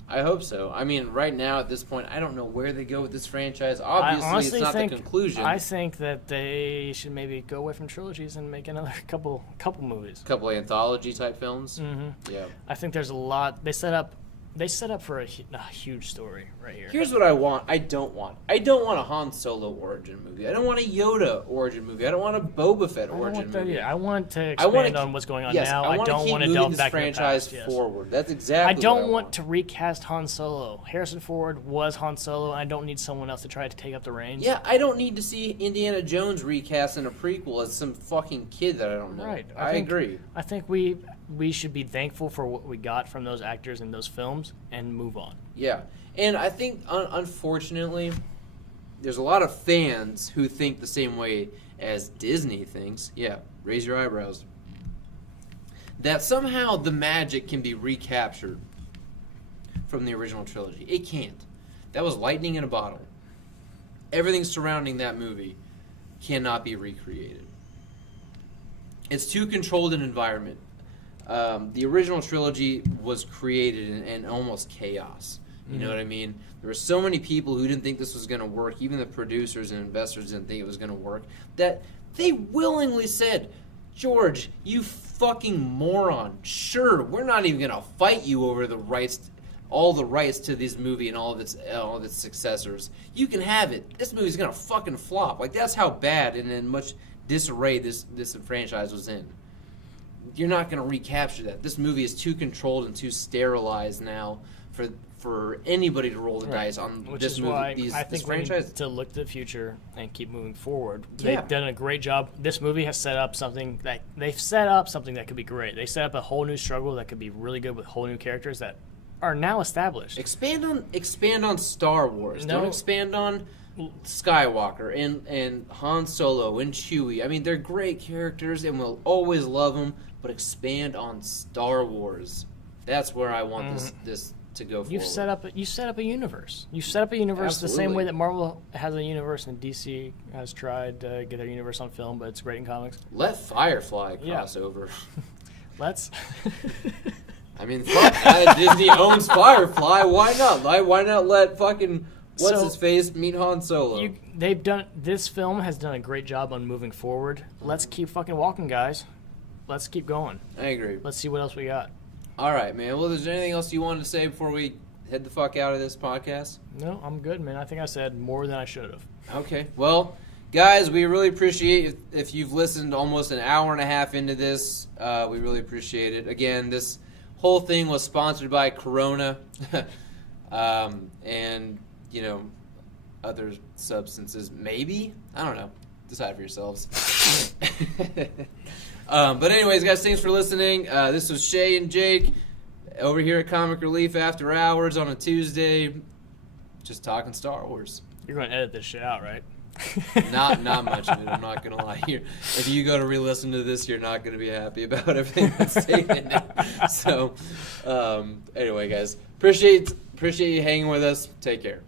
I hope so. I mean, right now at this point, I don't know where they go with this franchise. Obviously, it's not the conclusion. I think that they should maybe go away from trilogies and make another couple movies. Couple of anthology type films. Mm-hmm. Yeah. I think there's a lot. They set up for a huge story right here. Here's what I want. I don't want a Han Solo origin movie. I don't want a Yoda origin movie. I don't want a Boba Fett origin movie. I want to expand on what's going on now. I don't want to delve back in the past. Forward. That's exactly. I don't want to recast Han Solo. Harrison Ford was Han Solo, and I don't need someone else to try to take up the reins. Yeah, I don't need to see Indiana Jones recast in a prequel as some fucking kid that I don't know. Right. I agree. I think we should be thankful for what we got from those actors in those films and move on. Yeah. And I think, unfortunately, there's a lot of fans who think the same way as Disney thinks. Yeah, raise your eyebrows. That somehow the magic can be recaptured from the original trilogy. It can't. That was lightning in a bottle. Everything surrounding that movie cannot be recreated. It's too controlled an environment. The original trilogy was created in almost chaos. You know what I mean? There were so many people who didn't think this was going to work. Even the producers and investors didn't think it was going to work. That they willingly said, George, you fucking moron. Sure, we're not even going to fight you over the rights, all the rights to this movie and all of its successors. You can have it. This movie's going to fucking flop. Like, that's how bad and in much disarray this franchise was in. You're not going to recapture that. This movie is too controlled and too sterilized now for anybody to roll the dice on this movie. I think we need to look to the future and keep moving forward. They've done a great job. This movie has set up something that could be great. They set up a whole new struggle that could be really good with whole new characters that are now established. Expand on Star Wars. Don't expand on Skywalker and Han Solo and Chewie. I mean, they're great characters and we'll always love them, but expand on Star Wars. That's where I want this to go forward. You set up a universe. You set up a universe Absolutely. The same way that Marvel has a universe and DC has tried to get their universe on film, but it's great in comics. Let Firefly cross over. Let's. I mean, Disney owns Firefly. Why not? Why not let fucking what's-his-face meet Han Solo? This film has done a great job on moving forward. Let's keep fucking walking, guys. Let's keep going. I agree. Let's see what else we got. All right, man. Well, is there anything else you wanted to say before we head the fuck out of this podcast? No, I'm good, man. I think I said more than I should have. Okay. Well, Guys, we really appreciate if you've listened almost an hour and a half into this. We really appreciate it. Again, this whole thing was sponsored by Corona and, other substances. Maybe? I don't know. Decide for yourselves. But anyways, guys, thanks for listening. This was Shea and Jake over here at Comic Relief After Hours on a Tuesday, just talking Star Wars. You're going to edit this shit out, right? Not much of it, I'm not going to lie. If you go to re-listen to this, you're not going to be happy about everything that's taken in it. So, anyway, guys, appreciate you hanging with us. Take care.